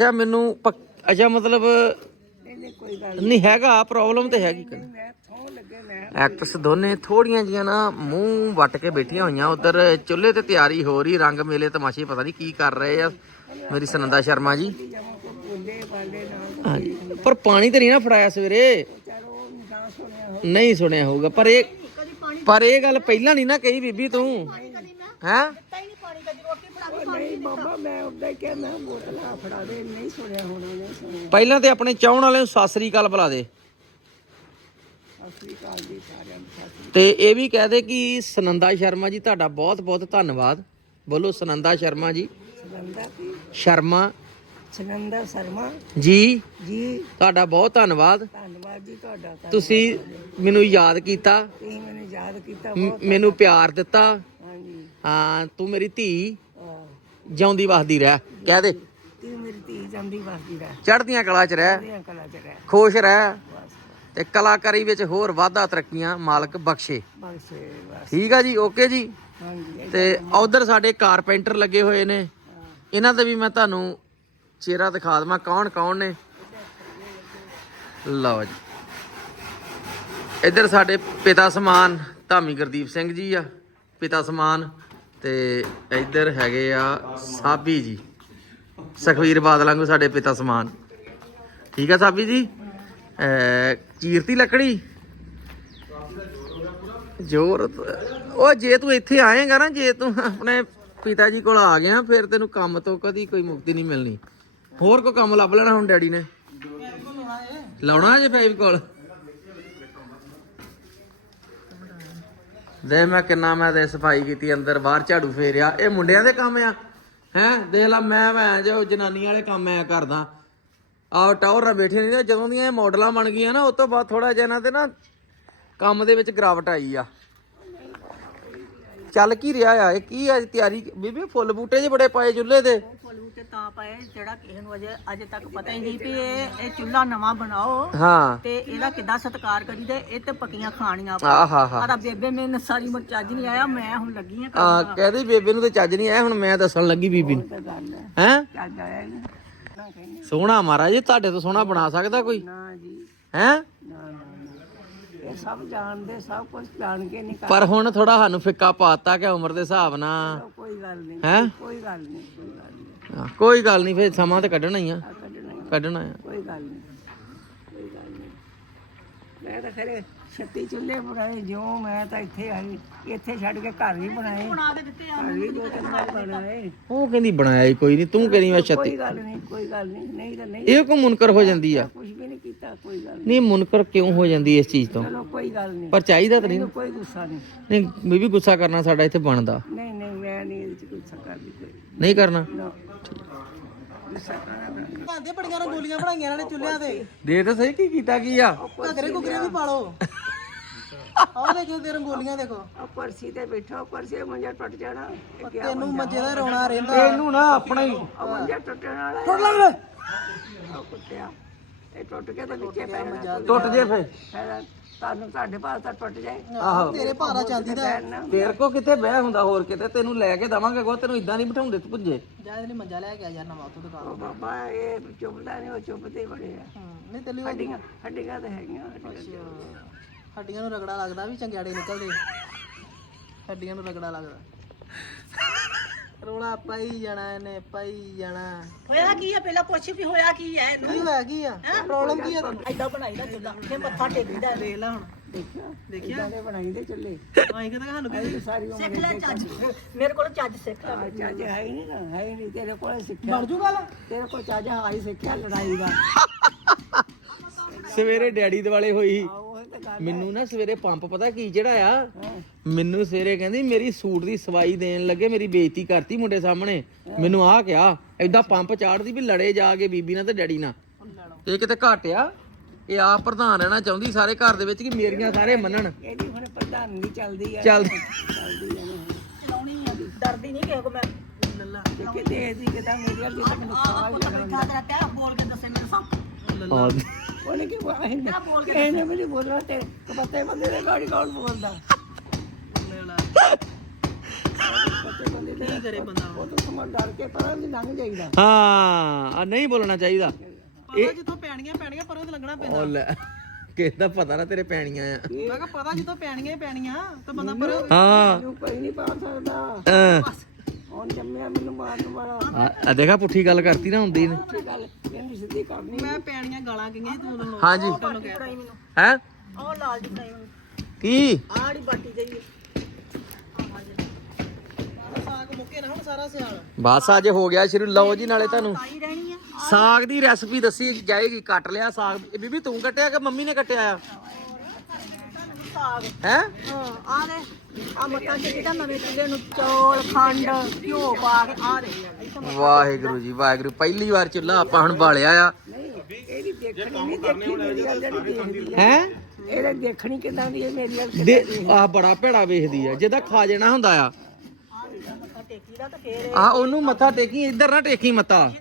ਅੱਛਾ ਮੈਨੂੰ ਪੱਕ- ਅੱਛਾ ਮਤਲਬ ਨਹੀਂ ਨਹੀਂ ਕੋਈ ਗੱਲ ਨਹੀਂ ਹੈਗਾ ਪ੍ਰੋਬਲਮ ਤੇ ਹੈਗੀ ਨਹੀਂ ਮੈਂ ਥੋਂ ਲੱਗੇ ਮੈਂ ਐਕਟਰਸ ਦੋਨੇ ਥੋੜੀਆਂ ਜੀਆਂ ਨਾ ਮੂੰਹ ਵੱਟ ਕੇ ਬੈਠੀਆਂ ਹੋਈਆਂ ਉਧਰ ਚੁੱਲ੍ਹੇ ਤੇ ਤਿਆਰੀ ਹੋ ਰਹੀ ਰੰਗ ਮੇਲੇ ਤਮਾਸ਼ੇ ਪਤਾ ਨਹੀਂ ਕੀ ਕਰ ਰਹੇ ਆ। ਮੇਰੀ ਸੁਨੰਦਾ ਸ਼ਰਮਾ ਜੀ। ਜਮਾ ਕੋ ਬੋਲੇ ਵਾਲੇ ਨਾਲ ਹਾਂਜੀ। ਪਰ ਪਾਣੀ ਤੇ ਨਹੀਂ ਨਾ ਫੜਾਇਆ ਸਵੇਰੇ। ਚਲੋ ਨਾ ਸੁਣਿਆ ਹੋ ਨਹੀਂ ਸੁਣਿਆ ਹੋਊਗਾ ਪਰ ਇਹ ਪਰ ਇਹ ਗੱਲ ਪਹਿਲਾਂ ਨਹੀਂ ਨਾ ਕਹੀ ਬੀਬੀ ਤੂੰ। ਹੈ ਨਹੀਂ ਬਾਬਾ ਮੈਂ ਉਹਦਾ ਕਿਹਾ ਮੈਂ ਬੋਤਲਾਂ ਫੜਾ ਦੇ ਨਹੀਂ ਸੁਣਿਆ ਹੁਣ ਉਹਨੇ ਸੁਣਿਆ। ਪਹਿਲਾਂ ਤੇ ਆਪਣੇ ਚਾਹਣ ਵਾਲੇ ਨੂੰ ਸਤਿ ਸ੍ਰੀ ਅਕਾਲ ਬੁਲਾ ਦੇ। ਅਸਲੀ ਕਾਲ ਦੀ ਸਾਰਿਆਂ ਨੂੰ ਸਤਿ ਸ੍ਰੀ ਤੇ ਇਹ ਵੀ ਕਹਦੇ ਕਿ ਸੁਨੰਦਾ ਸ਼ਰਮਾ ਜੀ ਤੁਹਾਡਾ ਬਹੁਤ ਬਹੁਤ ਧੰਨਵਾਦ। ਬੋਲੋ ਸੁਨੰਦਾ ਸ਼ਰਮਾ ਜੀ। ਸੁਨੰਦਾ ਕੀ? ਸ਼ਰਮਾ। ਸੁਨੰਦਾ ਸ਼ਰਮਾ। ਜੀ। ਜੀ। ਤੁਹਾਡਾ ਬਹੁਤ ਧੰਨਵਾਦ। ਧੰਨਵਾਦ ਜੀ ਤੁਹਾਡਾ ਧੰਨਵਾਦ। ਤੁਸੀਂ ਮੈਨੂੰ ਯਾਦ ਕੀਤਾ। ਤੁਸੀਂ ਮੈਨੂੰ ਯਾਦ ਕੀਤਾ ਮ- ਬਹੁਤ ਮੈਨੂੰ ਪਿਆਰ ਦਿੱਤਾ। ਹਾਂਜੀ। ਹਾਂ ਤੂੰ ਮੇਰੀ ਧੀ। ਜਿਉਂਦੀ ਵਸਦੀ ਰਹਿ। ਕਹਿ ਦੇ। ਤੂੰ ਮੇਰੀ ਧੀ ਜਾਂਦੀ ਵਸਦੀ ਰਹਿ। ਚੜ੍ਹਦੀਆਂ ਕਲਾ 'ਚ ਰਹਿ। ਦੀਆਂ ਕਲਾ ਚ ਰਹਿ। ਖੁਸ਼ ਰਹਿ। ਬਸ ਤੇ ਕਲਾਕਾਰੀ ਵਿੱਚ ਹੋਰ ਵਾਧਾ ਤਰੱਕੀਆਂ ਮਾਲਕ ਬਖਸ਼ੇ। ਬਸ ਬਸ। ਠੀਕ ਆ ਜੀ ਓਕੇ ਜੀ। ਹਾਂਜੀ ਤੇ ਉਧਰ ਸਾਡੇ ਕਾਰਪੈਂਟਰ ਲੱਗੇ ਹੋਏ ਨੇ। ਇਹਨਾਂ ਦੇ ਵੀ ਮੈਂ ਤੁਹਾਨੂੰ ਚਿਹਰਾ ਦਿਖਾ ਦਵਾਂ ਕੌਣ ਕੌਣ ਨੇ। ਲਓ ਜੀ। ਇੱਧਰ ਸਾਡੇ ਪਿਤਾ ਸਮਾਨ ਧਾਮੀ ਗੁਰਦੀਪ ਸਿੰਘ ਜੀ ਆ। ਪਿਤਾ ਸਮਾਨ ਤੇ ਇੱਧਰ ਹੈਗੇ ਆ ਸਾਬੀ ਜੀ। ਸੁਖਵੀਰ ਬਾਦਲਾਂ ਨੂੰ ਸਾਡੇ ਪਿਤਾ ਸਮਾਨ। ਠੀਕ ਆ ਸਾਬੀ ਜੀ? ਅਹ ਚੀਰਤੀ ਲੱਕੜੀ? ਜ਼ੋਰ ਉਹ ਜੇ ਤੂੰ ਇੱਥੇ ਆਏਗਾ ਨਾ, ਜੇ ਤੂੰ ਆਪਣੇ ਪਿਤਾ ਜੀ ਕੋਲ ਆ ਗਿਆ, ਫਿਰ ਤੈਨੂੰ ਕੰਮ ਤੋਂ ਕਦੀ ਕੋਈ ਮੁਕਤੀ ਨਹੀਂ ਮਿਲਣੀ। ਹੋਰ ਕੋ ਕੰਮ ਲੱਭ ਲੈਣਾ ਹੁਣ ਡੈਡੀ ਨੇ? ਲਾਉਣਾ ਜੇ ਫਾਈਵ ਦੇ ਮੈਂ ਕਿੰਨਾ ਮੈਂ ਤੇ ਸਫ਼ਾਈ ਕੀਤੀ ਅੰਦਰ, ਬਾਹਰ ਝਾੜੂ ਫੇਰਿਆ। ਇਹ ਮੁੰਡਿਆਂ ਦੇ ਕੰਮ ਆ। ਹੈ? ਦੇਖ ਲਾ, ਮੈਂ ਮੈਂ ਜੋ ਜਨਾਨੀਆਂ ਵਾਲੇ ਕੰਮ ਐ ਕਰਦਾ। ਆਹ ਟਾਵਰ ਨਾਲ ਬੈਠੇ ਨਹੀਂ ਜਦੋਂ ਦੀਆਂ ਇਹ ਮਾਡਲਾਂ ਬਣ ਗਈਆਂ ਨਾ ਉਸ ਤੋਂ ਬਾਅਦ ਥੋੜਾ ਜਿਹਾ ਇਹਨਾਂ ਤੇ ਨਾ ਕੰਮ ਦੇ ਵਿੱਚ ਗਰਾਵਟ ਆਈ ਆ। ਚੱਲ ਕੀ ਰਿਹਾ ਆ? ਇਹ ਕੀ ਆ ਤਿਆਰੀ? ਬੀਬੀ ਫੁੱਲ ਬੂਟੇ ਜੇ ਬੜੇ ਪਾਏ ਚੁੱਲ੍ਹੇ ਤੇ। ਫੁੱਲ ਬੂਟੇ ਤਾਂ ਪਾਏ ਜਿਹੜਾ ਕਿਸੇ ਨੂੰ ਅਜੇ ਅਜੇ ਤੱਕ ਪਤਾ ਹੀ ਨਹੀਂ ਵੀ ਇਹ ਇਹ ਚੁੱਲ੍ਹਾ ਨਵਾਂ ਬਣਾਓ ਹਾਂ। ਤੇ ਇਹਦਾ ਕਿੱਦਾਂ ਸਤਿਕਾਰ ਕਰੀਦੇ ਇਹ ਤੇ ਪੱਕੀਆਂ ਖਾਣੀਆਂ ਆਹਾ ਹਾ ਆਦਾ ਬੇਬੇ ਮੈਨੂੰ ਸਾਰੀ ਉਮਰ ਚੱਜ ਨਹੀਂ ਆਇਆ ਮੈਂ ਹੁਣ ਲੱਗੀ ਆ ਆ ਕਹਿੰਦੀ ਬੇਬੇ ਨੂੰ ਤੇ ਚੱਜ ਨਹੀਂ ਆਇਆ ਹੁਣ ਮੈਂ ਦੱਸਣ ਲੱਗੀ ਬੀਬੀ ਨੂੰ। ਹੈ। ਚੱਜ ਆਇਆ ਨਹੀਂ। ਸੋਹਣਾ ਮਹਾਰਾਜ ਜੀ ਤੁਹਾਡੇ ਤੋਂ ਸੋਹਣਾ ਬਣਾ ਸਕਦਾ ਕੋਈ? ਨਾ ਜੀ। ਹੈ? ਨਾ। ਇਹ ਸਭ ਜਾਣਦੇ ਸਭ ਕੁਝ ਜਾਣ ਕੇ ਨਹੀਂ ਪਰ ਹੁਣ ਥੋੜਾ ਸਾਨੂੰ ਫਿੱਕਾ ਪਾਤਾ ਕਿ ਉਮਰ ਦੇ ਹਿਸਾਬ ਨਾਲ। ਕੋਈ ਗੱਲ ਨਹੀਂ ਹੈ? ਕੋਈ ਗੱਲ ਨਹੀਂ ਕੋਈ ਗੱਲ ਨਹੀਂ। ਕੋਈ ਗੱਲ ਨਹੀਂ ਫਿਰ ਸਮਾਂ ਤੇ ਕੱਢਣਾ ਹੀ ਆ। ਕੱਢਣਾ ਹੀ, ਕੱਢਣਾ ਆ। ਕੋਈ ਗੱਲ ਨਹੀਂ ਕੋਈ ਗੱਲ ਨਹੀਂ। ਮੈਂ ਤਾਂ ਖਰੇ ਛੱਤੀ ਚੁੱਲ੍ਹੇ ਬਣਾਏ ਜਿਉਂ ਮੈਂ ਤਾਂ ਇੱਥੇ ਆਈ ਇੱਥੇ ਛੱਡ ਕੇ ਘਰ ਵੀ ਬਣਾਏ। ਬਣਾ ਕੇ ਦਿੱਤੇ ਆ ਵੀ ਦੋ ਤਿੰਨ ਵਾਰ ਬਣਾਏ। ਉਹ ਕਹਿੰਦੀ ਬਣਾਇਆ ਹੀ ਕੋਈ ਨਹੀਂ ਤੂੰ ਕਹਿੰਦੀ ਮੈਂ ਛੱਤੀ? ਕੋਈ ਗੱਲ ਨਹੀਂ ਕੋਈ ਗੱਲ ਨਹੀਂ ਨਹੀਂ ਤਾਂ ਨਹੀਂ। ਇਹ ਕੋ ਮੁਨਕਰ ਹੋ ਜਾਂਦੀ ਆ। ਕੁਝ ਵੀ ਨਹੀਂ ਕੀਤਾ ਕੋਈ ਗੱਲ ਨਹੀਂ ਨਹੀਂ ਮੁਨਕਰ ਕਿਉਂ ਹੋ ਜਾਂਦੀ ਇਸ ਚੀਜ਼ ਤੋਂ? ਚਲੋ ਕੋਈ ਗੱਲ ਨਹੀਂ ਪਰ ਚਾਹੀਦਾ ਤਾਂ ਨਹੀਂ। ਮੈਨੂੰ ਕੋਈ ਗੁੱਸਾ ਨਹੀਂ ਨਹੀਂ ਬੀਬੀ ਗੁੱਸਾ ਕਰਨਾ ਸਾਡਾ ਇੱਥੇ ਬਣਦਾ। ਨਹੀਂ ਨਹੀਂ ਮੈਂ ਨਹੀਂ ਇਹਦੇ ਚ ਗੁੱਸਾ ਕਰਦੀ ਕੋਈ। ਨਹੀਂ ਕਰਨਾ? ਨਾ। ਗੁੱਸਾ ਕਰਨਾ ਭਾਂਦੇ ਬੜੀਆਂ ਰੰਗੋਲੀਆਂ ਬਣਾਈਆਂ ਇਹਨਾਂ ਨੇ ਚੁੱਲ੍ਹਿਆਂ ਤੇ। ਦੇ ਤਾਂ ਸਹੀ ਕੀ ਕੀਤਾ ਕੀ ਆ? ਘੱਗਰੇ ਘੁਗਰੇ ਵੀ ਪਾ ਲਓ। ਆਹ ਦੇਖੋ ਤੇ ਰੰਗੋਲੀਆਂ ਦੇਖੋ। ਆ ਕੁਰਸੀ ਤੇ ਬੈਠਾ ਕੁਰਸੀ ਤੇ ਮੰਜਾ ਟੁੱਟ ਜਾਣਾ। ਤੈਨੂੰ ਮੰਜੇ? ਦਾ ਰੋਣਾ ਰਹਿੰਦਾ। ਇਹਨੂੰ ਨਾ ਆਪਣਾ ਹੀ। ਮੰਜਾ ਟੁੱਟਣ ਵਾਲਾ ਟੁੱਟ ਲੱਗ। ਲੈ ਆ ਕੁੱਤਿਆ ਇਹ ਟੁੱਟ ਕੇ ਤਾਂ ਵਿੱਚੇ ਪੈ ਟੁੱਟ ਜੇ ਫੇ ਫਿਰ ਤੁਹਾਨੂੰ ਤੁਹਾਡੇ ਪਾਸ ਤਾਂ ਟੁੱਟ ਜਾਏ। ਆਹੋ। ਤੇਰੇ ਭਾਰਾ ਚਾਂਦੀ ਦਾ ਨਾ ਤੇਰੇ ਕੋ ਕਿਤੇ ਬਹਿ ਹੁੰਦਾ ਹੋਰ ਕਿਤੇ ਤੈਨੂੰ ਲੈ ਕੇ ਦਵਾਂਗੇ ਕੋ ਤੈਨੂੰ ਇਦਾਂ ਨਹੀਂ ਬਿਠਾਉਂਦੇ ਤੂੰ ਭੁੱਜੇ। ਮੰਜਾ ਲੈ ਕੇ ਆ ਯਾਰ ਨਵਾਂ ਉੱਥੋਂ ਦੁਕਾਨ। ਉਹ ਬਾਬਾ ਇਹ ਚੁੱਪਦਾ ਨਹੀਂ ਉਹ ਚੁੱਪਦੇ ਬੜੇ ਆ। ਹੂੰ, ਨਹੀਂ ਤੇਲੀ ਹੱਡੀਆਂ ਹੱਡੀਆਂ ਤਾਂ ਹੈਗੀਆਂ ਹੱਡੀਆਂ ਹੱਡੀਆਂ ਨੂੰ ਰਗੜਾ ਲੱਗਦਾ ਵੀ ਚੰਗਿਆੜੇ ਨਿਕਲਦੇ। ਹੱਡੀਆਂ ਨੂੰ ਰਗੜਾ ਲੱਗਦਾ। ਰੋਲਾ ਪਾਈ ਜਾਣਾ ਇਹਨੇ ਪਾਈ ਜਾਣਾ। ਹੋਇਆ ਕੀ ਹੈ ਪਹਿਲਾਂ ਪੁੱਛ ਵੀ ਹੋਇਆ ਕੀ ਹੈ ਕੀ ਹੋਇਆ ਕੀ ਆ? ਪ੍ਰੋਬਲਮ ਕੀ ਆ ਤੈਨੂੰ ਐਦਾਂ ਬਣਾਈਦਾ ਚੁੱਲਾ ਫੇ ਮੱਥਾ ਟੇਕਦਾ ਦੇਖ ਲੈ ਹੁਣ। ਦੇਖਿਆ? ਦੇਖਿਆ? ਦੇ ਬਣਾਈਦੇ ਚੱਲੇ ਆਈ ਕਹਿੰਦਾ ਸਾਨੂੰ ਕੀ ਸਾਰੀ ਉਮਰ ਸਿੱਖ ਲੈ ਚੱਜ। ਮੇਰੇ ਕੋਲ ਚੱਜ ਸਿੱਖ ਲੈ। ਚੱਜ ਹੈ ਹੀ ਨਹੀਂ ਨਾ ਹੈ ਹੀ ਨਹੀਂ। ਤੇਰੇ ਕੋਲ ਸਿੱਖਿਆ। ਜੂ ਗੱਲ ਤੇਰੇ ਕੋਲ ਚੱਜ ਹਾਈ ਸਿੱਖਿਆ ਲੜਾਈ ਦਾ। ਸਵੇਰੇ ਡੈਡੀ ਹੋਈ। ਆਹ। ਉਹ ਤਾਂ ਗੱਲ ਮੈਨੂੰ ਨਾ ਸਵੇਰੇ ਪੰਪ ਪਤਾ ਕੀ ਚੜਾਇਆ ਮੈਨੂੰ ਸਵੇਰੇ ਕਹਿੰਦੀ ਮੇਰੀ ਸੂਟ ਦੀ ਸਵਾਈ ਦੇਣ ਲੱਗੇ ਮੇਰੀ ਬੇਇੱਜ਼ਤੀ ਕਰਤੀ ਮੁੰਡੇ ਸਾਹਮਣੇ ਮੈਨੂੰ ਆਹ ਕਿਹਾ ਏਦਾਂ ਪੰਪ ਚਾੜਦੀ ਵੀ ਲੜੇ ਜਾ ਕੇ ਬੀਬੀ ਨਾਲ ਤੇ ਡੈਡੀ ਨਾਲ ਇਹ ਕਿਤੇ ਘਟਿਆ ਇਹ ਆ ਪ੍ਰਧਾਨ ਰਹਿਣਾ ਚਾਹੁੰਦੀ ਸਾਰੇ ਘਰ ਦੇ ਵਿੱਚ ਕਿ ਮੇਰੀਆਂ ਸਾਰੇ ਮੰਨਣ ਇਹਦੀ ਹੁਣ ਪ੍ਰਧਾਨਗੀ ਚੱਲਦੀ ਆ ਚੱਲ ਚੱਲਦੀ ਆ ਚਲਾਉਣੀ ਆ ਡਰਦੀ ਨਹੀਂ ਕਿਸੇ ਕੋ ਮੈਂ ਲੱਲਾ ਕਿ ਦੇਖਦੀ ਕਿਦਾਂ ਮੇਰੀ ਅੱਗੇ ਤਾਂ ਮੈਨੂੰ ਲਗਾਉਂਦਾ ਤੇਰਾ ਕਹਿ ਬੋਲ ਕੇ ਦੱਸੇ ਮੇਰੇ ਸਾਹਮਣੇ ਆਹ, ਬੋਲੇ ਕਿ ਇਹਨੇ ਇਹਨੇ ਮੈਨੂੰ ਬੋਲਣਾ ਤੇ ਪੱਤੇ ਬੰਦੇ ਦੇ ਗਾੜੀ ਕੌਣ ਬੋਲਦਾ? ਬੱਚੇ ਬੰਦੇ ਦੇ ਕੀ ਕਰੇ ਬੰਦਾ ਉਹ? ਤਾਂ ਸਮਾਂ ਡਰ ਕੇ ਪਰਾਂ ਵੀ ਲੰਘ ਜਾਈਦਾ। ਹਾਂ ਆ ਨਹੀਂ ਬੋਲਣਾ ਚਾਹੀਦਾ। ਪਤਾ ਜਿੱਥੋਂ ਪੈਣੀਆਂ ਪੈਣੀਆਂ ਪਰ ਉਹ ਤੇ ਲੱਗਣਾ ਪੈਂਦਾ। ਉਹ ਲੈ ਕਿਸ ਦਾ ਪਤਾ ਨਾ ਤੇਰੇ ਪੈਣੀਆਂ ਆ। ਮੈਂ ਕਿਹਾ ਪਤਾ ਜਿੱਥੋਂ ਪੈਣੀਆਂ ਹੀ ਪੈਣੀਆਂ ਤਾਂ ਬੰਦਾ ਪਰ ਹਾਂ। ਕੋਈ ਨਹੀਂ ਪਾ ਸਕਦਾ। ਅਹ, ਹੁਣ ਜੰਮਿਆ ਮੈਨੂੰ ਮਾਰਨ ਵਾਲਾ ਆ ਦੇਖਾ ਪੁੱਠੀ ਗੱਲ ਕਰਤੀ ਨਾ ਹੁੰਦੀ ਨੇ। ਕੀ ਗੱਲ ਇਹਨੂੰ ਸਿੱਧੀ ਕਰਨੀ। ਮੈਂ ਪੈਣੀਆਂ ਗਾਲਾਂ ਸੀ ਤੂੰ ਉਹਨੂੰ ਹਾਂਜੀ। ਮੈਨੂੰ ਹੈ? ਆਹ ਲਾਲ ਦੀ ਫਰਾਈ ਮੈਨੂੰ ਕੀ ਆੜੀ ਬਾਟੀ ਜਾਈਏ ਸਾਗ ਮੁੱਕੇ ਨਾ ਹੁਣ ਸਾਰਾ ਸਿਆਲ। ਬਸ ਅੱਜ ਹੋ ਗਿਆ ਸ਼ੁਰੂ। ਲਓ ਜੀ ਨਾਲੇ ਤੁਹਾਨੂੰ ਆਈ ਰਹਿਣੀ ਆ। ਸਾਗ ਦੀ ਰੈਸਪੀ ਦੱਸੀ ਜਾਏਗੀ ਕੱਟ ਲਿਆ ਸਾਗ। ਇਹ ਬੀਬੀ ਤੂੰ ਕੱਟਿਆ ਕਿ ਮੰਮੀ ਨੇ ਕੱਟਿਆ ਆ? ਸਾਗ ਹੈ? ਹਾਂ ਆ ਦੇ ਆ ਮੱਥਾ ਚੱਕੀਦਾ ਨਵੇਂ ਚੁੱਲ੍ਹੇ ਨੂੰ ਚੌਲ ਖੰਡ ਘਿਓ ਪਾ ਕੇ ਆ ਦੇ ਇੱਥੇ ਵਾਹਿਗੁਰੂ ਜੀ ਵਾਹਿਗੁਰੂ। ਪਹਿਲੀ ਵਾਰ ਚੁੱਲਾ ਆਪਾਂ ਹੁਣ ਬਾਲਿਆ ਆ। ਦੇਖਣੀ ਨਹੀਂ ਮੇਰੀ ਗੱਲ ਆ। ਹੈ? ਇਹਦੇ ਦੇਖਣੀ ਕਿਦਾਂ ਦੀ ਹੈ ਮੇਰੀ ਗੱਲ ਦੇ ਆ। ਬੜਾ ਭੈੜਾ ਵੇਖਦੀ ਆ। ਜਿਹਦਾ ਖਾ ਜਾਣਾ ਹੁੰਦਾ ਆ। ਮੱਥਾ ਟੇਕੀ ਦਾ ਤਾਂ ਫੇਰ ਆ ਉਹਨੂੰ ਮੱਥਾ ਟੇਕੀ ਇੱਧਰ ਨਾ ਟੇਕੀ ਮੱਥਾ।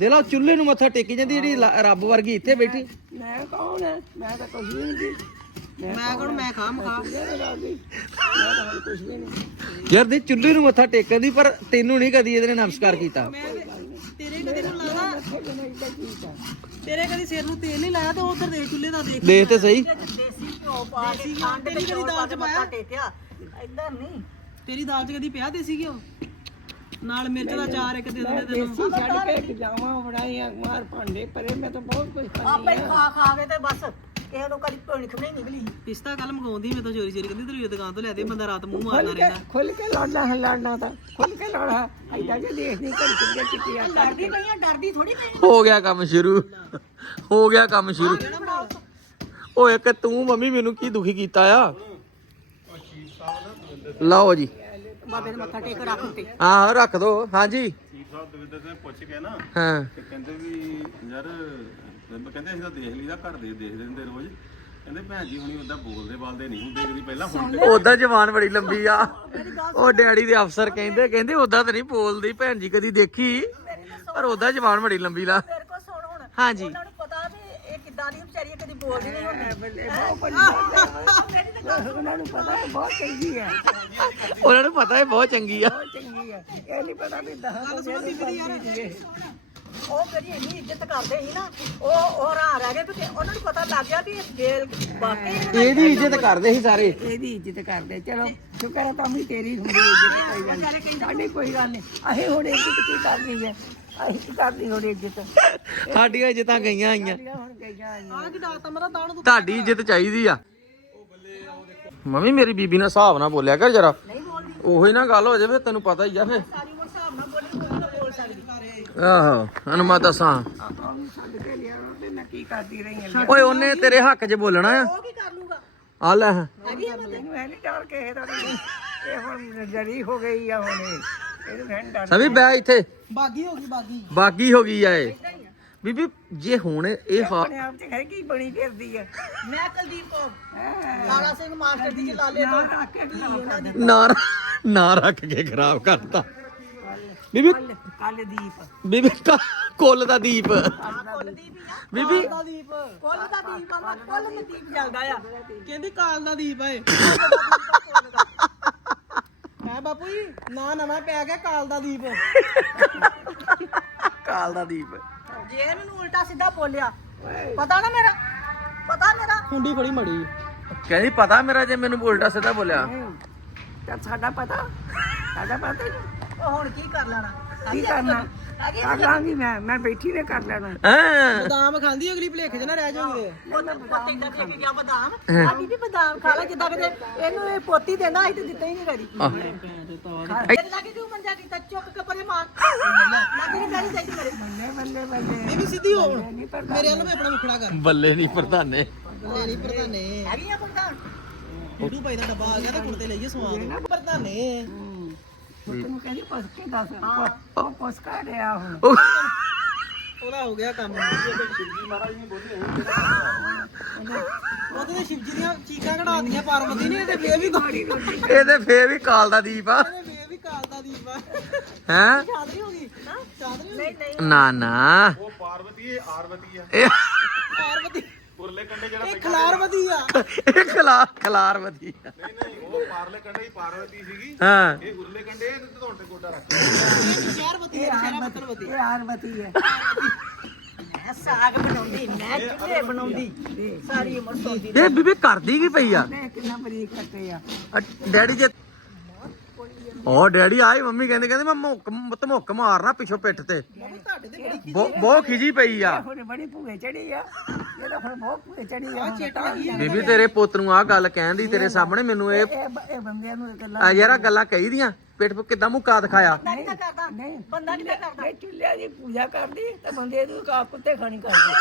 ਦੇ ਲਓ ਚੁੱਲ੍ਹੇ ਨੂੰ ਮੱਥਾ ਟੇਕੀ ਜਾਂਦੀ ਜਿਹੜੀ ਰੱਬ ਵਰਗੀ ਇੱਥੇ ਬੈਠੀ। ਮੈਂ ਕੌਣ ਹੈ ਮੈਂ ਤਾਂ ਕੁਝ ਨਹੀਂ ਮੈਂ ਕਹਣ ਮੈਂ ਖਾਮ ਖਾ। ਯਾਰ ਦੇ ਚੁੱਲ੍ਹੇ ਨੂੰ ਮੱਥਾ ਟੇਕਣ ਦੀ ਪਰ ਤੈਨੂੰ ਨਹੀਂ ਕਦੀ ਇਹਦੇ ਨੇ ਨਮਸਕਾਰ ਕੀਤਾ। ਮੈਂ ਤੇਰੇ ਕਦੀ ਨੂੰ ਆ ਤੇਰੇ ਕਦੀ ਸਿਰ ਨੂੰ ਤੇਲ ਨਹੀਂ ਲਾਇਆ ਤੇ ਉਧਰ ਦੇ ਚੁੱਲ੍ਹੇ ਦਾ ਦੇਖ। ਦੇਖ ਤੇ ਸਹੀ। ਦੇਸੀ ਘਿਓ ਪਾ ਕੇ ਖੰਡ ਤੇ ਕਦੀ ਦਾਲ ਚ ਪਾਇਆ। ਟੇਕਿਆ। ਇੱਧਰ ਨਹੀਂ। ਤੇਰੀ ਦਾਲ ਚ ਕਦੀ ਪਿਆ ਦੇਸੀ ਘਿਓ? ਨਾਲ ਮਿਰਚ ਦਾ ਚਾਰ ਇੱਕ ਦੇ ਦਿੰਦੇ ਤੈਨੂੰ। ਦੇਸੀ ਛੱਡ ਕੇ ਜਾਵਾਂ ਬਣਾਈਆਂ ਮਾਰ ਭਾਂਡੇ ਪਰੇ ਮੈਂ ਤਾਂ ਬਹੁਤ ਕੁਝ ਕਰਦੀ ਆ। ਖਾ ਖਾ ਕੇ ਤੇ ਬਸ। ਕਿਸੇ ਨੂੰ ਕਦੀ ਭੁਣਖ ਨਹੀਂ ਨਿਕਲੀ ਪਿਸਤਾ ਕੱਲ ਮੰਗਾਉਂਦੀ ਮੈਂ ਤਾਂ ਚੋਰੀ ਚੋਰੀ ਕਹਿੰਦੀ ਤੇਰੀ ਦੁਕਾਨ ਤੋਂ ਲਿਆਦੇ ਬੰਦਾ ਰਾਤ ਮੂੰਹ ਮਾਰਦਾ ਖੁੱਲ ਕੇ ਰਹਿੰਦਾ। ਖੁੱਲ ਕੇ ਲੜਨਾ ਹੈ ਲੜਨਾ ਤਾਂ ਖੁੱਲ ਕੇ ਲੜਾ ਐਦਾਂ ਜੇ ਦੇਖ ਨਹੀਂ ਕਰ ਚੁੱਕੇ ਚਿੱਟੀਆਂ ਕਰ ਡਰਦੀ ਪਈ ਆ ਡਰਦੀ ਥੋੜੀ ਪਈ ਹੋ ਗਿਆ ਕੰਮ ਸ਼ੁਰੂ। ਹੋ ਗਿਆ ਕੰਮ ਸ਼ੁਰੂ। ਓਏ ਇੱਕ ਤੂੰ ਮੰਮੀ ਮੈਨੂੰ ਕੀ ਦੁਖੀ ਕੀਤਾ ਆ? ਲਓ ਜੀ। ਬਾਬੇ ਦੇ ਮੱਥਾ ਟੇਕ ਰੱਖ ਤੇ ਆਹ ਰੱਖ ਦੋ। ਹਾਂਜੀ। ਚੀਫ ਸਾਹਿਬ ਦਵਿੰਦਰ ਸਿੰਘ ਪੁੱਛ ਕੇ ਨਾ ਹਾਂ। ਤੇ ਕਹਿੰਦੇ ਵੀ ਯਾਰ ਮੈਂ ਕਹਿੰਦੇ ਅਸੀਂ ਤਾਂ ਦੇਖ ਲਈਦਾ ਘਰ ਦੇ ਦੇਖਦੇ ਹੁੰਦੇ ਰੋਜ਼। ਕਹਿੰਦੇ ਭੈਣ ਜੀ ਹੁਣੀ ਉਦਾਂ ਬੋਲਦੇ ਬਾਲਦੇ ਨਹੀਂ ਹੁੰਦੇ ਕਦੀ ਪਹਿਲਾਂ ਹੁਣ ਤੇ ਉਦਾਂ ਜਵਾਨ ਬੜੀ ਲੰਬੀ ਆ। ਉਹ ਡੈਡੀ ਦੇ ਅਫਸਰ ਕਹਿੰਦੇ ਕਹਿੰਦੇ ਉਦਾਂ ਤਾਂ ਨਹੀਂ ਬੋਲਦੀ ਭੈਣ ਜੀ ਕਦੀ ਦੇਖੀ। ਪਰ ਉਦਾਂ ਜਵਾਨ ਬੜੀ ਲੰਬੀ ਲਾ। ਤੇਰੇ ਕੋ ਸੁਣ ਹੁਣ। ਹਾਂਜੀ। ਉਹਨਾਂ ਨੂੰ ਕਿੱਦਾਂ ਦੀ ਵਿਚਾਰੀ ਹੈ, ਕਦੀ ਬੋਲਦੀ ਨਹੀਂ ਹੁੰਦੀ। ਬੱਲੇ ਬਹੁਤ ਬੜੀ ਉਹਨਾਂ ਨੂੰ ਪਤਾ ਤਾਂ ਬਹੁਤ ਚੰਗੀ ਹੈ। ਉਹਨਾਂ ਨੂੰ ਪਤਾ ਹੈ ਬਹੁਤ ਚੰਗੀ ਆ। ਬਹੁਤ ਚੰਗੀ ਹੈ। ਇਹ ਨਹੀਂ ਪਤਾ ਵੀ ਦਹਾਂ ਤੋਂ ਹੈ। ਉਹ ਮੇਰੀ ਇੰਨੀ ਇੱਜ਼ਤ ਕਰਦੇ ਸੀ ਨਾ ਉਹ ਉਹ ਰਾਹ ਰਹਿ ਗਏ ਕਿ ਉਹਨਾਂ ਨੂੰ ਪਤਾ ਲੱਗ ਗਿਆ ਵੀ ਇਹ ਜੇਲ ਵਾਕਈ ਇਹਨਾਂ ਦਾ ਇਹਦੀ ਇੱਜ਼ਤ ਕਰਦੇ ਸੀ ਸਾਰੇ। ਇਹਦੀ ਇੱਜ਼ਤ ਕਰਦੇ ਚਲੋ ਸ਼ੁਕਰ ਹੈ ਤਾਂ ਵੀ ਤੇਰੀ ਹੁੰਦੀ ਹੈ ਇੱਜ਼ਤ ਕੋਈ ਗੱਲ ਨਹੀਂ। ਸਾਡੀ ਕੋਈ ਗੱਲ ਨਹੀਂ। ਅਸੀਂ ਹੁਣ ਇੱਜ਼ਤ ਕੀ ਕਰਨੀ ਹੈ? ਅਸੀਂ ਕੀ ਕਰਨੀ ਹੁਣ ਇੱਜ਼ਤ? ਸਾਡੀਆਂ ਇੱਜ਼ਤਾਂ ਗਈਆਂ ਆਈਆਂ ਸਾਡੀਆਂ ਹੁਣ ਗਈਆਂ ਆਈਆਂ ਮੇਰਾ ਦਾਣ ਤੁਹਾਡੀ ਇੱਜ਼ਤ ਚਾਹੀਦੀ ਆ। ਮੰਮੀ ਮੇਰੀ ਬੀਬੀ ਨਾਲ ਹਿਸਾਬ ਨਾਲ ਬੋਲਿਆ ਕਰ ਜਰਾ। ਉਹੀ ਨਾ ਗੱਲ ਹੋ ਜਾਵੇ ਤੈਨੂੰ ਪਤਾ ਹੀ ਆ ਫੇ ਸਾਰੀ ਉਮਰ ਹਿਸਾਬ ਨਾਲ ਬੋਲੀ ਕੋਈ ਨਾ ਬੋਲ ਸਕਦੀ ਆਹੋ ਹਣ ਮੈਂ ਦੱਸਾਂ ਉਹਨੂੰ ਛੱਡ ਕੇ ਲਿਆ ਤੇ ਮੈਂ ਕੀ ਕਰਦੀ ਰਹੀ ਹਾਂ ਓਏ ਉਹਨੇ ਤੇਰੇ ਹੱਕ 'ਚ ਬੋਲਣਾ ਆ। ਉਹ ਕੀ ਕਰ ਲੂਗਾ? ਆ ਲੈ। ਮੈਨੂੰ ਐ ਨਹੀਂ ਡਰ ਕੇ ਇਹਦਾ ਵੀ। ਇਹ ਹੁਣ ਜਰੀ ਹੋ ਗਈ ਆ ਹੁਣ ਇਹ। ਇਹਨੂੰ ਮੈਂ ਨੀ ਡਰ ਸਭੀ ਬੈ ਇੱਥੇ। ਬਾਗੀ ਹੋ ਗਈ ਬਾਗੀ। ਬਾਗੀ ਹੋ ਗਈ ਆ ਇਹ। ਬੀਬੀ ਜੇ ਹੁਣ ਇਹ ਹਾ- ਆਪਣੇ ਆਪ ਚ ਹੈ ਕੀ ਬਣੀ ਫਿਰਦੀ ਹੈ ਮੈਂ ਕੁਲਦੀਪ ਕੌਰ। ਲਾਲਾ ਸਿੰਘ ਮਾਸਟਰ ਦੀ ਜਲਾਲੇ ਤੋਂ। ਰੱਖ ਕੇ ਇਹਨਾਂ ਦੀ ਨਾ ਨਾ ਰੱਖ ਕੇ ਖਰਾਬ ਕਰਤਾ। ਬੀਬੀ ਕੱਲ ਦੀਪ। ਬੀਬੀ ਕ- ਕੁੱਲ ਦਾ ਦੀਪ। ਬੀਬੀ ਦਾ ਦੀਪ। ਕੁੱਲ ਦਾ ਦੀਪ ਆ ਕੁੱਲ ਦਾ ਦੀਪ ਜਲਦਾ ਆ। ਕਹਿੰਦੀ ਕਾਲ ਦਾ ਦੀਪ ਏ ਹੈ ਬਾਪੂ ਜੀ ਨਾ ਨਵਾਂ ਪਿਆ ਗਿਆ ਕਾਲ ਦਾ ਦੀਪ। ਕਾਲ ਦਾ ਦੀਪ। ਜੇ ਮੈਨੂੰ ਉਲਟਾ ਸਿੱਧਾ ਬੋਲਿਆ ਪਤਾ ਨਾ ਮੇਰਾ ਪਤਾ ਮੇਰਾ। ਖੁੰਡੀ ਫੜੀ ਮੜੀ। ਕਹਿੰਦੀ ਪਤਾ ਮੇਰਾ ਜੇ ਮੈਨੂੰ ਉਲਟਾ ਸਿੱਧਾ ਬੋਲਿਆ। ਤਾਂ ਸਾਡਾ ਪਤਾ ਸਾਡਾ ਪਤਾ ਹੀ ਉਹ ਹੁਣ ਕੀ ਕਰ ਲੈਣਾ? ਕੀ ਕਰਨਾ? ਕਰ ਲਾਂਗੀ ਮੈਂ ਮੈਂ ਬੈਠੀ ਨੇ ਕਰ ਲੈਣਾ। ਹਾਂ। ਬਦਾਮ ਖਾਂਦੀ ਅਗਲੀ ਭਲੇਖ ਚ ਨਾ ਰਹਿ ਜਾਓਗੇ ਉਹ ਪੋਤੀ ਦਾ ਦੇ ਕੇ ਗਿਆ ਬਦਾਮ। ਆ ਬੀਬੀ ਬਦਾਮ ਖਾ ਲੈ ਜਿੱਦਾਂ ਕਿਤੇ ਇਹਨੂੰ ਇਹ ਪੋਤੀ ਦੇਣਾ ਅਸੀਂ ਤੇ ਦਿੱਤਾ ਹੀ ਨਹੀਂ ਕਰੀ ਤੇਰੇ ਲਾਗੇ ਕਿਉਂ ਮੰਜਾ ਕੀਤਾ ਚੁੱਕ ਕੇ ਪਰੇ ਮਾਰ। ਲੱਗੀ ਨਹੀਂ ਗਾਲੀ ਚਾਹੀਦੀ ਮੇਰੇ ਬੱਲੇ ਬੱਲੇ ਬੱਲੇ। ਇਹ ਵੀ ਸਿੱਧੀ ਹੋ ਹੁਣ। ਨਹੀਂ ਪਰ ਮੇਰੇ ਵੱਲ ਵੀ ਆਪਣਾ ਮੁਖੜਾ ਕਰ। ਬੱਲੇ ਨਹੀਂ ਪ੍ਰਧਾਨੇ। ਨਹੀਂ ਪ੍ਰਧਾਨੇ। ਹੈਗੀਆਂ ਡੂਡੂ ਭਾਈ ਦਾ ਡੱਬਾ ਆ ਗਿਆ ਤਾਂ ਕੁੜਤੇ ਲਈਏ ਸਵਾਦ। ਪ੍ਰਧਾਨੇ। ਤੈਨੂੰ ਕਹਿੰਦੀ ਪੁੱਛ ਕੇ ਦੱਸ ਉਹ ਪੁੱਛ ਕਾ ਰਿਹਾ ਹੁਣ ਉਹਦਾ ਹੋ ਗਿਆ ਕੰਮ। ਉਹਦੇ ਤੇ ਸ਼ਿਵਜੀ ਦੀਆਂ ਚੀਕਾਂ ਕਢਾਤੀਆਂ ਪਾਰਵਤੀ ਨੇ ਤੇ ਫੇਰ ਵੀ ਗਾੜੀ ਇਹਦੇ ਫੇਰ ਵੀ ਕਾਲ ਦਾ ਦੀਪ ਆ। ਇਹਦੇ ਫੇਰ ਵੀ ਕਾਲ ਦਾ ਦੀਪ ਆ। ਹੈ? ਚਾਦਰੀ ਹੋ ਗਈ ਹਾਂ ਚਾਦਰੀ ਹੋ ਗਈ ਨਹੀਂ ਨਹੀਂ। ਨਾ ਨਾ। ਉਹ ਪਾਰਵਤੀ ਇਹ ਆਰਵਤੀ ਆ। ਇਹ ਉਰਲੇ ਕੰਡੇ ਜਿਹੜਾ ਇਹ ਖਲਾਰ ਵਧੀ ਆ। ਇਹ ਖਲਾਰ ਖਲਾਰ ਵਧੀ ਆ। ਨਹੀਂ ਨਹੀਂ ਉਹ ਪਾਰਲੇ ਕੰਡੇ ਹੀ ਪਾਰਵਤੀ ਸੀਗੀ। ਹਾਂ। ਇਹ ਉਰਲੇ ਕੰਡੇ ਤੇ ਗੋਡਾ ਰੱਖ ਇਹ ਸ਼ਹਿਰ ਵਧੀ ਆ ਸ਼ਹਿਰਾ ਵਧੀ ਇਹ ਆਰਮਤੀ ਹੈ ਮੈਂ ਸਾਗ ਬਣਾਉਂਦੀ ਮੈਂ ਚੁੱਲ੍ਹੇ ਬਣਾਉਂਦੀ ਸਾਰੀ ਉਮਰ ਸੌਂਦੀ ਇਹ ਬੀਬੀ ਕਰਦੀ ਕੀ ਪਈ ਆ? ਕਿੰਨਾ ਬਰੀਕ ਕੱਟੇ ਆ। ਡੈਡੀ ਜੇ ਉਹ ਡੈਡੀ ਆਈ ਮੰਮੀ ਕਹਿੰਦੇ ਕਹਿੰਦੇ ਮੈਂ ਮੁੱਕ ਧਮੁੱਕ ਮਾਰਨਾ ਪਿੱਛੋਂ ਪਿੱਠ ਤੇ। ਤੁਹਾਡੇ ਤੇ ਬੜੀ ਬਹੁ- ਬਹੁਤ ਖਿਜੀ ਪਈ ਆ। ਹੁਣ ਬੜੀ ਭੂਏ ਚੜੀ ਆ। ਇਹ ਤਾਂ ਹੁਣ ਬਹੁਤ ਭੂਏ ਚੜੀ ਆ। ਬੀਬੀ ਤੇਰੇ ਪੁੱਤ ਨੂੰ ਆ ਗੱਲ ਕਹਿੰਦੀ ਤੇਰੇ ਸਾਹਮਣੇ ਮੈਨੂੰ ਇਹ ਇਹ ਬੰਦਿਆਂ ਨੂੰ ਗੱਲਾਂ ਆ ਯਾਰ ਗੱਲਾਂ ਕਹੀ ਦੀਆਂ ਪਿੱਠ ਪੇ ਕਿਦਾਂ ਮੁੱਕਾ ਦਿਖਾਇਆ? ਨਹੀਂ ਕਰਦਾ ਨਹੀਂ ਬੰਦਾ ਕਿੱਦਾਂ ਕਰਦਾ। ਇਹ ਚੁੱਲ੍ਹਿਆਂ ਦੀ ਪੂਜਾ ਕਰਦੀ ਤੇ ਬੰਦੇ ਨੂੰ ਕਾ ਕੁੱਤੇ ਖਾਣੀ ਕਰਦੀ।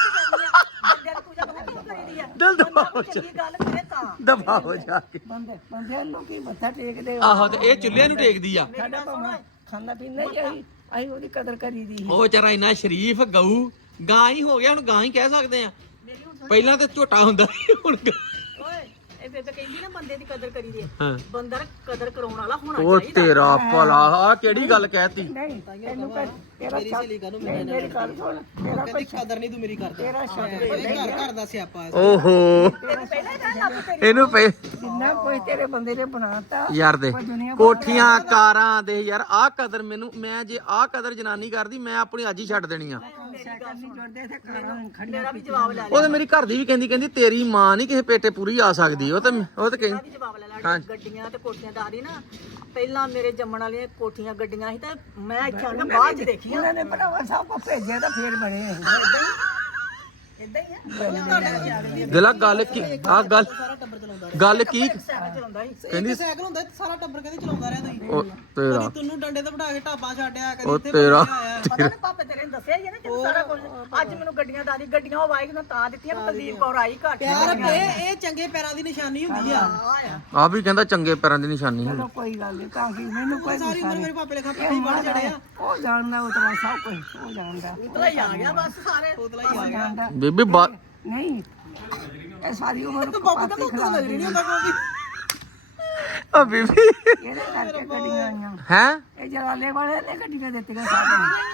ਬੰਦਿਆਂ ਦੀ ਪੂਜਾ ਪਤਾ ਕਿਉਂ ਕਰੀਦੀ ਆ। ਦਿਲ ਦਬਾ ਬੰਦਾ ਹੋ ਕੋਈ ਚੰਗੀ ਗੱਲ ਕਰੇ ਤਾਂ। ਦਫਾ ਹੋ ਜਾ ਕੇ। ਬੰਦੇ ਬੰਦਿਆਂ ਨੂੰ ਕੀ ਮੱਥਾ ਟੇਕਦੇ ਆਹੋ ਤੇ ਇਹ ਚੁੱਲ੍ਹੇ ਨੂੰ ਟੇਕਦੀ ਆ। ਸਾਡਾ ਭਾਵੇਂ ਖਾਣਾ ਪੀਣਾ ਹੀ ਅਸੀਂ ਉਹਦੀ ਕਦਰ ਕਰੀਦੀ ਸੀ। ਉਹ ਵਿਚਾਰਾ ਇੰਨਾ ਸ਼ਰੀਫ ਗਊ। ਗਾਂ ਹੀ ਹੋ ਗਿਆ ਹੁਣ ਗਾਂ ਹੀ ਕਹਿ ਸਕਦੇ ਆ। ਪਹਿਲਾਂ ਤੇ ਝੋਟਾ ਹੁੰਦਾ ਸੀ, ਹੁਣ ਗਾਂ। ਓਏ ਇਹ ਬੇਬੇ ਕਹਿੰਦੀ ਨਾ ਬੰਦੇ ਦੀ ਕਦਰ ਕਰੀਦੀ ਆ ਹਾਂ। ਬੰਦਾ ਨਾ ਕਦਰ ਕਰਾਉਣ ਵਾਲਾ ਹੋਣਾ ਉਹ ਚਾਹੀਦਾ। ਤੇਰਾ ਭਲਾ ਆ ਕਿਹੜੀ ਗੱਲ ਕਹਿਤੀ? ਨਹੀਂ ਇਹਨੂੰ ਕਰ ਤੇਰਾ ਸਹੇਲੀ ਕਾਹਨੂੰ ਨਹੀਂ ਮੇਰੀ ਗੱਲ ਸੁਣ ਤੇਰਾ ਕਹਿੰਦੀ ਕਦਰ ਨਹੀਂ ਤੂੰ ਮੇਰੀ ਕਰਦਾ। ਤੇਰਾ ਸ਼ਬਦ ਇਹ ਘਰ ਘਰ ਦਾ ਸਿਆਪਾ ਹੈ। ਓਹੋ। ਤੈਨੂੰ ਪਹਿਲਾਂ ਹੀ ਤਾਂ ਲੱਭ ਤੇਰੀ ਇਹਨੂੰ ਪਏ ਜਿੰਨਾ ਕੋਈ ਤੇਰੇ ਬੰਦੇ ਨੇ ਬਣਾਤਾ ਯਾਰ ਦੇ ਕੋਠੀਆਂ ਕਾਰਾਂ ਦੇ ਯਾਰ ਆਹ ਕਦਰ ਮੈਨੂੰ ਮੈਂ ਜੇ ਆਹ ਕਦਰ ਜਨਾਨੀ ਕਰਦੀ ਮੈਂ ਆਪਣੀ ਅੱਜ ਹੀ ਛੱਡ ਦੇਣੀ ਆ। ਸਾਈਕਲ ਨਹੀਂ ਜੁੜਦੇ ਤੇ ਕਾਰਾਂ ਖੜੀਆਂ ਮੇਰਾ ਵੀ ਜਵਾਬ ਲੈ ਉਹ ਤੇ ਮੇਰੀ ਘਰ ਦੀ ਵੀ ਕਹਿੰਦੀ ਕਹਿੰਦੀ ਤੇਰੀ ਮਾਂ ਨਹੀਂ ਕਿਸੇ ਪੇਟੇ ਪੂਰੀ ਆ ਸਕਦੀ। ਉਹ ਤੇ ਉਹ ਤੇ ਕਹਿੰਦੀ ਵੀ ਜਵਾਬ ਲੈ ਲੈ ਗੱਡੀਆਂ ਤੇ ਕੋਠੀਆਂ ਦਾਦੀ ਨਾ ਪਹਿਲਾਂ ਮੇਰੇ ਜੰਮਣ ਵਾਲੀਆਂ ਕੋਠੀਆਂ ਗੱਡੀਆਂ ਸੀ ਤੇ ਮੈਂ ਇੱਥੇ ਆ ਕੇ ਬਾਅਦ ਚ ਦੇਖੀਆਂ। ਉਹਨਾਂ ਨੇ ਭਰਾਵਾ ਸਭ ਕੋ ਭੇਜਿਆ ਤਾਂ ਫੇਰ ਬਣੇ ਇਦਾਂ ਹੀ ਆ। ਦਿਲਾ ਗੱਲ ਕੀ ਆ ਗੱਲ ਗੱਲ ਕੀ ਇੱਕ ਸਾਈਕਲ ਹੁੰਦਾ ਸਾਰਾ ਟੱਬਰ ਕਹਿੰਦੇ ਚਲਾਉਂਦਾ ਰਿਹਾ ਤੁਸੀਂ। ਤੇਰਾ। ਤੈਨੂੰ ਡੰਡੇ ਤੇ ਬਿਠਾ ਕੇ ਢਾਬਾ ਛੱਡਿਆ ਕਦੀ ਇੱਥੇ ਤੇਰਾ। ਆਇਆ ਪਤਾ ਨਹੀਂ ਪਾਪੇ ਤੇਰੇ ਨੇ ਦੱਸਿਆ ਹੀ ਹੈ ਨਾ ਕਿ ਸਾਰਾ ਕੁਝ। ਅੱਜ ਮੈਨੂੰ ਗੱਡੀਆਂ ਦਾਦੀ ਗੱਡੀਆਂ ਉਹ ਵਾਈਕ ਨੂੰ ਤਾਂ ਦਿੱਤੀਆਂ ਮੈਂ ਕੁਲਦੀਪ ਕੌਰ ਆਈ ਘਰ ਪਿਆਰ ਇਹ ਇਹ ਚੰਗੇ ਪੈਰਾਂ ਦੀ ਨਿਸ਼ਾਨੀ ਹੁੰਦੀ ਆ। ਆ ਵੀ ਕਹਿੰਦਾ ਚੰਗੇ ਪੈਰਾਂ ਦੀ ਨਿਸ਼ਾਨੀ ਹੁੰਦੀ। ਚਲੋ ਕੋਈ ਗੱਲ ਨਹੀਂ ਤਾਂ ਕਿ ਮੈਨੂੰ ਕੋਈ ਸਾਰੀ ਉਮਰ ਮੇਰੇ ਪਾਪੇ ਲੇਖਾ ਪਿੱਛੇ ਵੜ ਚੜੇ ਆ ਉਹ ਜਾਣਦਾ ਉਤਰਾ ਸਭ ਕੁਝ ਉਹ ਜਾਣਦਾ। ਉਤਲਾ ਹੀ ਆ ਗਿਆ ਬਸ ਸਾਰੇ। ਉਹ ਜਾਣਦਾ। ਬੀਬੀ ਬਾ ਨਹੀਂ ਇਹ ਸਾਰੀ ਉਮਰ ਬਾਪੂ ਕਹਿੰਦਾ ਉੱਤੋਂ ਲੱਗ ਨਹੀਂ ਹੁੰਦਾ ਕੋਈ ਆ ਬੀਬੀ। ਇਹਦੇ ਕਰਕੇ ਗੱਡੀਆਂ ਆਈਆਂ। ਹੈ? ਇਹ ਜਲਾਲੇ ਵਾਲੇ ਨੇ ਗੱਡੀਆਂ ਦਿੱਤੀਆਂ ਸਾਨੂੰ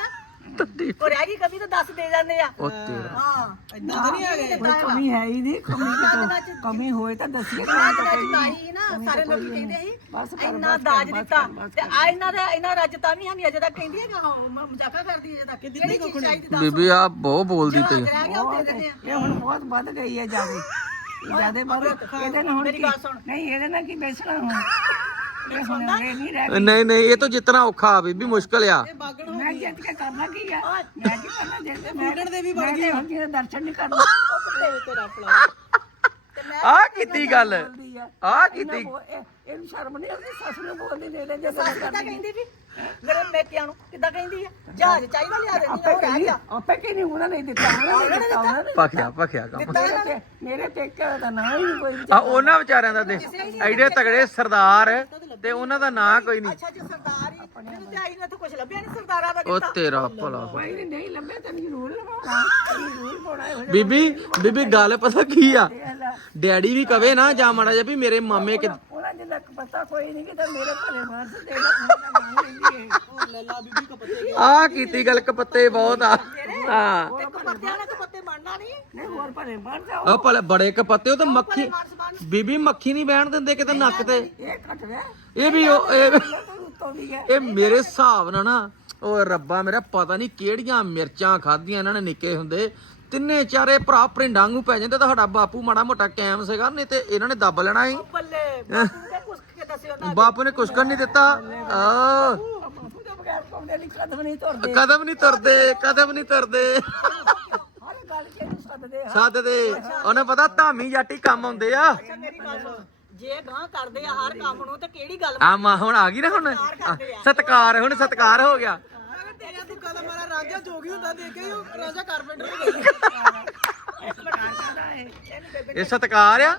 ਉਹ ਰਹਿ ਗਈ ਕਮੀ ਤਾਂ ਦੱਸ ਦੇ ਜਾਂਦੇ ਆ। ਉਹ ਤੇਰਾ। ਹਾਂ। ਇਦਾਂ ਤਾਂ ਨਹੀਂ ਆ ਗਏ। ਕੋਈ ਕਮੀ ਹੈ ਹੀ ਨਹੀਂ। ਕਮੀ ਕਿਤੋਂ ਕਮੀ ਹੋਏ ਤਾਂ ਦੱਸੀਏ ਮੈਂ ਤਾਂ ਕੋਈ ਤਾਈ ਨਾ ਸਾਰੇ ਲੋਕ ਕਹਿੰਦੇ ਸੀ ਬਸ ਕਰ, ਇੰਨਾ ਦਾਜ ਦਿੱਤਾ। ਤੇ ਆ ਇਹਨਾਂ ਦਾ ਇਹਨਾਂ ਰੱਜਤਾ ਵੀ ਨਹੀਂ ਅਜੇ ਤੱਕ ਕਹਿੰਦੀ ਹੈ ਕਿ ਹਾਂ ਮੈਂ ਮਜ਼ਾਕਾ ਕਰਦੀ ਅਜੇ ਤੱਕ। ਕਿਹੜੀ ਚੀਜ਼ ਚਾਹੀਦੀ ਦੱਸ ਬੀਬੀ ਆ ਬਹੁਤ ਬੋਲਦੀ ਪਈ। ਇਹ ਹੁਣ ਬਹੁਤ ਵੱਧ ਗਈ ਹੈ ਜਿਆਦੇ ਜਿਆਦੇ ਵੱਧ ਇਹਦੇ ਨਾਲ ਹੁਣ ਕੀ ਨਹੀਂ ਇਹਦੇ ਨਾਲ ਕੀ ਬੈਸਣਾ ਹੁਣ? ਇਹ ਹੁਣ ਇਹ ਨਹੀਂ ਰਹਿ ਨਹੀਂ ਨਹੀਂ ਇਹ ਤਾਂ ਜਿਤਨਾ ਔਖਾ ਆ ਬੀਬੀ ਮੁਸ਼ਕਲ ਆ। ਬਾਗਣ ਮੈਂ ਜਿੱਤ ਕੇ ਕਰਨਾ ਕੀ ਆ? ਮੈਂ ਕੀ ਕਰਨਾ? ਜਿੱਤ ਮੈਂ ਦੇ ਵੀ ਬਣ ਗਏ। ਹੁਣ ਜਿਹਦੇ ਦਰਸ਼ਨ ਨਹੀਂ ਕਰਨਾ। ਤੇਰਾ ਫਲਾ ਆ ਕੀਤੀ ਗੱਲ ਬੋਲਦੀ ਆ? ਆ ਕੀਤੀ। ਇਹਨੂੰ ਸ਼ਰਮ ਨਹੀਂ ਆਉਂਦੀ? ਸੱਸ ਨੂੰ ਬੋਲਦੀ ਦੇ ਦੇ ਜੇ ਸੱਸ ਕਿੱਦਾਂ ਕਹਿੰਦੀ ਵੀ? ਮੇਰੇ ਮੇਕਿਆਂ ਨੂੰ ਕਿੱਦਾਂ ਕਹਿੰਦੀ ਹੈ ਜਹਾਜ਼ ਚਾਹੀਦਾ ਲਿਆ ਉਹ ਰਹਿ ਕਹਿੰਦੀ ਗਿਆ। ਆਪੇ ਕਹਿੰਦੀ ਉਹਨਾਂ ਨੇ ਦਿੱਤਾ ਉਹਨਾਂ ਨੇ ਦਿੱਤਾ ਪਖਿਆ ਪਖਿਆ ਕੰਮ। ਮੇਰੇ ਪੇਕੇ ਦਾ ਨਾਂ ਹੀ ਨਹੀਂ ਕੋਈ ਆ ਉਹਨਾਂ ਵਿਚਾਰਿਆਂ ਦਾ ਦੇ ਐਡੇ ਤਗੜੇ ਸਰਦਾਰ ਤੇ ਉਹਨਾਂ ਦਾ ਨਾਂ ਕੋਈ ਨਹੀਂ। ਅੱਛਾ ਜੀ ਸਰਦਾਰ ਹੀ ਮੈਨੂੰ ਤੇ ਆਈ ਨੂੰ ਇੱਥੇ ਕੁਝ ਲੱਭਿਆ ਨਹੀਂ ਸਰਦਾਰਾਂ ਦਾ ਉਹ ਕਿੱਤਾ। ਤੇਰਾ ਭਲਾ ਕੋਈ ਨਹੀਂ ਨਹੀਂ ਲੱਭੇ ਤੈਨੂੰ ਜ਼ਰੂਰ ਲਵਾਉਣਾ। ਜ਼ਰੂਰ ਪਾਉਣਾ ਇਹੋ ਜਿਹਾ ਬੀਬੀ ਬੀਬੀ ਗੱਲ ਪਤਾ ਕੀ ਆ? ਡੈਡੀ ਵੀ ਕਵੇ ਨਾ ਜਾ ਮਾੜਾ ਜਿਹਾ ਵੀ ਮੇਰੇ ਮਾਮੇ ਕਿ ਉਹਨਾਂ ਜਿੰਨਾ ਕੁ ਪਤਾ ਕੋਈ ਨਹੀਂ ਕਿ ਤਾਂ ਮੇਰੇ ਭਲੇ ਮਾਰ ਦੇ ਦੇ ਉਹ ਲੱਲਾ ਬੀਬੀ ਕੋ ਪੱਤੇ ਆ ਕੀਤੀ ਗੱਲ ਕਪੱਤੇ ਬਹੁਤ ਆ। ਹਾਂ। ਇੱਕ ਪੱਤਿਆਂ ਨਾਲ ਪੱਤੇ ਬਣਨਾ ਨਹੀਂ ਨਹੀਂ ਹੋਰ ਭਲੇ ਮਾਰ ਜਾ ਉਹ ਭਲੇ ਬੜੇ ਕਪੱਤੇ ਉਹ ਤਾਂ ਮੱਖੀ ਬੀਬੀ ਮੱਖੀ ਨਹੀਂ ਬਹਿਣ ਦਿੰਦੇ ਕਿਤੇ ਨੱਕ ਤੇ। ਇਹ ਕੱਟ ਰਿਹਾ ਇਹ ਵੀ ਉਹ ਇਹ ਤੂੰ ਹੈ। ਇਹ ਮੇਰੇ ਹਿਸਾਬ ਨਾਲ ਨਾ ਉਹ ਰੱਬਾ ਮੇਰਾ ਪਤਾ ਨਹੀਂ ਕਿਹੜੀਆਂ ਮਿਰਚਾਂ ਖਾਧੀਆਂ ਇਹਨਾਂ ਨੇ ਨਿੱਕੇ ਹੁੰਦੇ। ਤਿੰਨੇ ਚਾਰੇ ਭਰਾ ਪ੍ਰਿੰਡਾਂ ਨੂੰ ਪੈ ਜਾਂਦੇ ਤਾਂ ਸਾਡਾ ਬਾਪੂ ਮਾੜਾ ਮੋਟਾ ਕੈਮ ਸੀਗਾ ਨਹੀਂ ਤੇ ਇਹਨਾਂ ਨੇ ਦੱਬ ਲੈਣਾ ਸੀ। ਬੱਲੇ ਬਾਪੂ ਨੇ ਕੁਝ ਕੇ ਦੱਸਿਓ ਨਾ ਬਾਪੂ ਨੇ ਕੁਛ ਕਰ ਨਹੀਂ ਦਿੱਤਾ। ਆ ਬਾਪੂ ਦੇ ਬਗੈਰ ਪਾਉਂਦੇ ਨਹੀਂ ਕਦਮ ਨਹੀਂ ਤੁਰਦੇ। ਕਦਮ ਨਹੀਂ ਤੁਰਦੇ ਕਦਮ ਨਹੀਂ ਤੁਰਦੇ। ਹਰ ਗੱਲ ਚ ਇਹਨੂੰ ਸੱਦਦੇ ਉਹਨੇ ਪਤਾ ਧਾਮੀ ਜਾਟੀ ਕੰਮ ਆਉਂਦੇ ਆ। ਅੱਛਾ ਮੇਰੀ ਗੱਲ ਸੁਣ। ਜੇ ਗਾਂ ਕਰਦੇ ਆ ਹਰ ਕੰਮ ਨੂੰ ਤੇ ਕਿਹੜੀ ਗੱਲ ਆ ਮਾ ਹੁਣ ਆ ਗਈ ਨਾ ਹੁਣ? ਆ, ਸਤਕਾਰ ਹੁਣ ਸਤਕਾਰ ਹੋ ਗਿਆ। ਅਗਰ ਤੇਰਾ ਤੂੰ ਕਦਮ ਮਾਰਾ ਰਾਜਾ ਜੋਗੀ ਹੁੰਦਾ ਦੇਖ ਉਹ ਰਾਜਾ ਕਾਰਪੈਂਟਰ ਹੋ ਗਿਆ। ਇਹ ਸਤਕਾਰ ਆ?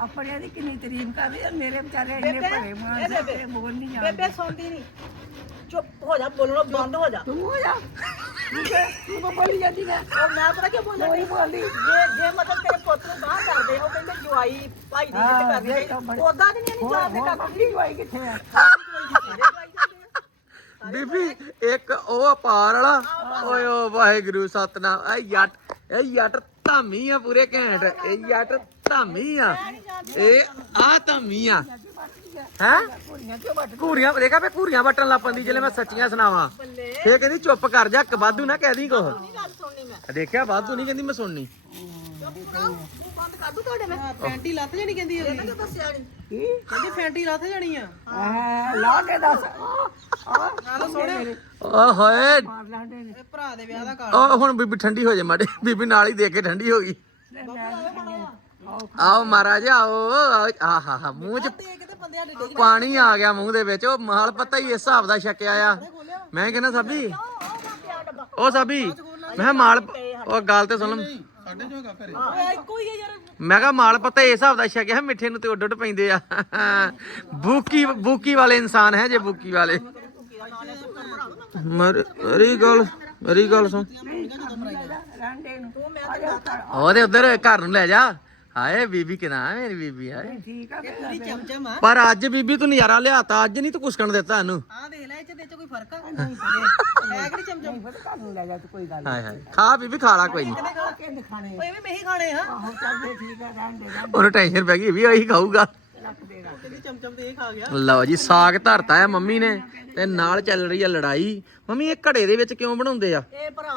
ਆਪਣੇ ਦੀ ਕਿੰਨੀ ਤਾਰੀਫ ਕਰ ਰਹੀ ਹੈ ਮੇਰੇ ਵਿਚਾਰੇ ਇੰਨੇ ਭਲੇ ਮਾਰ ਦੇ ਬੋਲ ਨਹੀਂ ਜਾਂਦੇ ਬੇਬੇ ਸੁਣਦੀ ਨਹੀਂ। ਚੁੱਪ ਹੋ ਜਾ ਬੋਲਣੋਂ ਬੰਦ ਹੋ ਜਾ। ਤੂੰ ਹੋ ਜਾ। ਤੂੰ ਕਿ ਬੋਲੀ ਜਾਂਦੀ ਹੈ ਉਹ ਮੈਂ ਪਤਾ ਕੀ ਬੋਲਦਾ ਨਹੀਂ ਬੋਲਦੀ। ਜੇ ਜੇ ਮਤਲਬ ਤੇਰੇ ਪੁੱਤ ਨੂੰ ਕਹਿੰਦੇ ਜਵਾਈ ਭਾਈ ਦੀ ਇੱਜ਼ਤ ਕਰਨੀ ਚਾਹੀਦੀ। ਉਦਾਂ ਦੀ ਨਹੀਂ ਜਵਾਬ ਦੇ ਕੱਖ ਮੰਮੀ ਜਵਾਈ ਕਿੱਥੇ ਆ? ਬੀਬੀ ਇੱਕ ਉਹ ਅਪਾਰ ਵਾਲਾ। ਓਏ ਓ ਵਾਹਿਗੁਰੂ ਸਤਨਾਮ। ਇਹ ਯੱਟ ਇਹ ਯੱਟ ਧਾਮੀ ਆ ਪੂਰੇ ਘੈਂਟ। ਇਹ ਜੱਟ ਧਾਮੀ ਆ। ਇਹ ਆ ਧਾਮੀ ਆ। ਹੈ? ਘੂਰੀਆਂ ਦੇਖਾ ਫੇ ਘੂਰੀਆਂ ਵੱਟਣ ਲੱਪਣ ਦੀ ਜਿਹੜੇ ਮੈਂ ਸੱਚੀਆਂ ਸੁਣਾਵਾਂ। ਫੇ ਕਹਿੰਦੀ ਚੁੱਪ ਕਰ ਜਾ ਵਾਧੂ ਨਾ ਕਹਿ ਦੀ ਮੈਂ। ਦੇਖਿਆ ਵਾਧੂ ਨਹੀਂ ਕਹਿੰਦੀ ਮੈਂ ਸੁਣਨੀ। ਬੰਦ ਕਰ ਦੂ ਤੁਹਾਡੇ ਮੈਂ? ਹਾਂ, ਫੈਂਟੀ ਲੱਥ ਜਾਣੀ ਕਹਿੰਦੀ ਹੈਗੀ ਇਹ ਦੱਸਿਆ ਨਹੀਂ ਕੀ? ਕਹਿੰਦੀ ਫੈਂਟੀ ਲੱਥ ਜਾਣੀ ਆ। ਆ ਲਾ ਕੇ ਦੱਸ। ਆ ਨਾਲੇ ਸੋਹਣੇ। ਓ ਹੋਏ। ਮਾਰ ਲਾਂਡੇ ਨੇ। ਇਹ ਭਰਾ ਦੇ ਵਿਆਹ ਦਾ ਕਾਰਡ। ਓ ਹੁਣ ਬੀਬੀ ਠੰਡੀ ਹੋ ਜਾ ਮਾੜੇ। ਬੀਬੀ ਨਾਲ ਹੀ ਦੇਖ ਕੇ ਠੰਡੀ ਹੋ ਗਈ। ਆਓ ਮਹਾਰਾਜ ਆਓ ਆ ਹਾ ਹਾ ਮੂੰਹ ਚ ਪਾਣੀ ਆ ਗਿਆ ਮੂੰਹ ਦੇ ਵਿੱਚ। ਉਹ ਮਾਲ ਪਤਾ ਹੀ ਇਸ ਹਿਸਾਬ ਦਾ ਛਕਿਆ ਆ। ਮੈਂ ਕਹਿੰਦਾ ਸਾਬੀ। ਉਹ ਸਾਬੀ ਮੈਂ ਕਿਹਾ ਮਾਲ ਉਹ ਗੱਲ ਤੇ ਸੁਣ। ਸਾਡੇ ਜੋ ਹੈਗਾ ਘਰੇ ਓਏ ਇੱਕੋ ਹੀ ਹੈ ਯਾਰ। ਮੈਂ ਕਿਹਾ ਮਾਲ ਪਤਾ ਇਸ ਹਿਸਾਬ ਦਾ ਛਕਿਆ ਮਿੱਠੇ ਨੂੰ ਤੇ ਉੱਡ ਉੱਡ ਪੈਂਦੇ ਆ। ਬੂਕੀ ਬੂਕੀ ਵਾਲੇ ਇਨਸਾਨ ਹੈ ਜੇ ਬੂਕੀ ਵਾਲੇ। ਮਰ- ਮੇਰੀ ਗੱਲ ਮੇਰੀ ਗੱਲ ਸੁਣ। ਲਾਂਡੇ ਨੂੰ ਤੂੰ ਮੈਂ ਉਹਦੇ ਉਧਰ ਘਰ ਨੂੰ ਲੈ ਜਾ। ਹਾਏ ਬੀਬੀ ਕਿਨਾ ਮੇਰੀ ਬੀਬੀ ਹਾਏ। ਠੀਕ ਆ ਫਿਰ ਪੂਰੀ ਚਮਚਮ ਆ। ਪਰ ਅੱਜ ਬੀਬੀ ਤੂੰ ਨਜ਼ਾਰਾ ਲਿਆਤਾ ਅੱਜ ਨਹੀਂ ਤੂੰ ਕੁਸਕਣ ਦਿੱਤਾ ਇਹਨੂੰ। ਆ ਦੇਖ ਲੈ ਇਹ ਚ ਦੇ ਚ ਕੋਈ ਫ਼ਰਕ ਆ? ਹੈ ਕਿਹੜੀ ਚਮਚਮ? ਨਹੀਂ ਕਾਹਨੂੰ ਲੈ ਜਾ ਤੂੰ ਕੋਈ ਗੱਲ ਹਾਏ ਹਾਏ। ਖਾ ਬੀਬੀ ਖਾ ਲਾ ਕੋਈ ਨਹੀਂ। ਨਹੀਂ ਕੇ ਦਿਖਾਣੇ ਓਏ ਵੀ ਮੈਂ ਹੀ ਖਾਣੇ ਆ। ਆਹੋ ਚੱਲ ਜੇ ਠੀਕ ਆ ਲਾਂਡੇ ਲਾਂਡੇ ਉਹਨੂੰ ਟੈਨਸ਼ਨ ਪੈ ਗਈ ਇਹ ਵੀ ਉਹੀ ਖਾਊਗਾ। ਰੱਖ ਦੇਗਾ ਕਹਿੰਦੀ ਚਮਚਮ ਤੇ ਇਹ ਖਾ ਗਿਆ? ਲਓ ਜੀ ਸਾਗ ਧਰਤਾ ਹੈ ਮੰਮੀ ਨੇ ਤੇ ਨਾਲ ਚੱਲ ਰਹੀ ਹੈ ਲੜਾਈ। ਮੰਮੀ ਇਹ ਘੜੇ ਦੇ ਵਿੱਚ ਕਿਉਂ ਬਣਾਉਂਦੇ ਆ? ਇਹ ਭਰਾ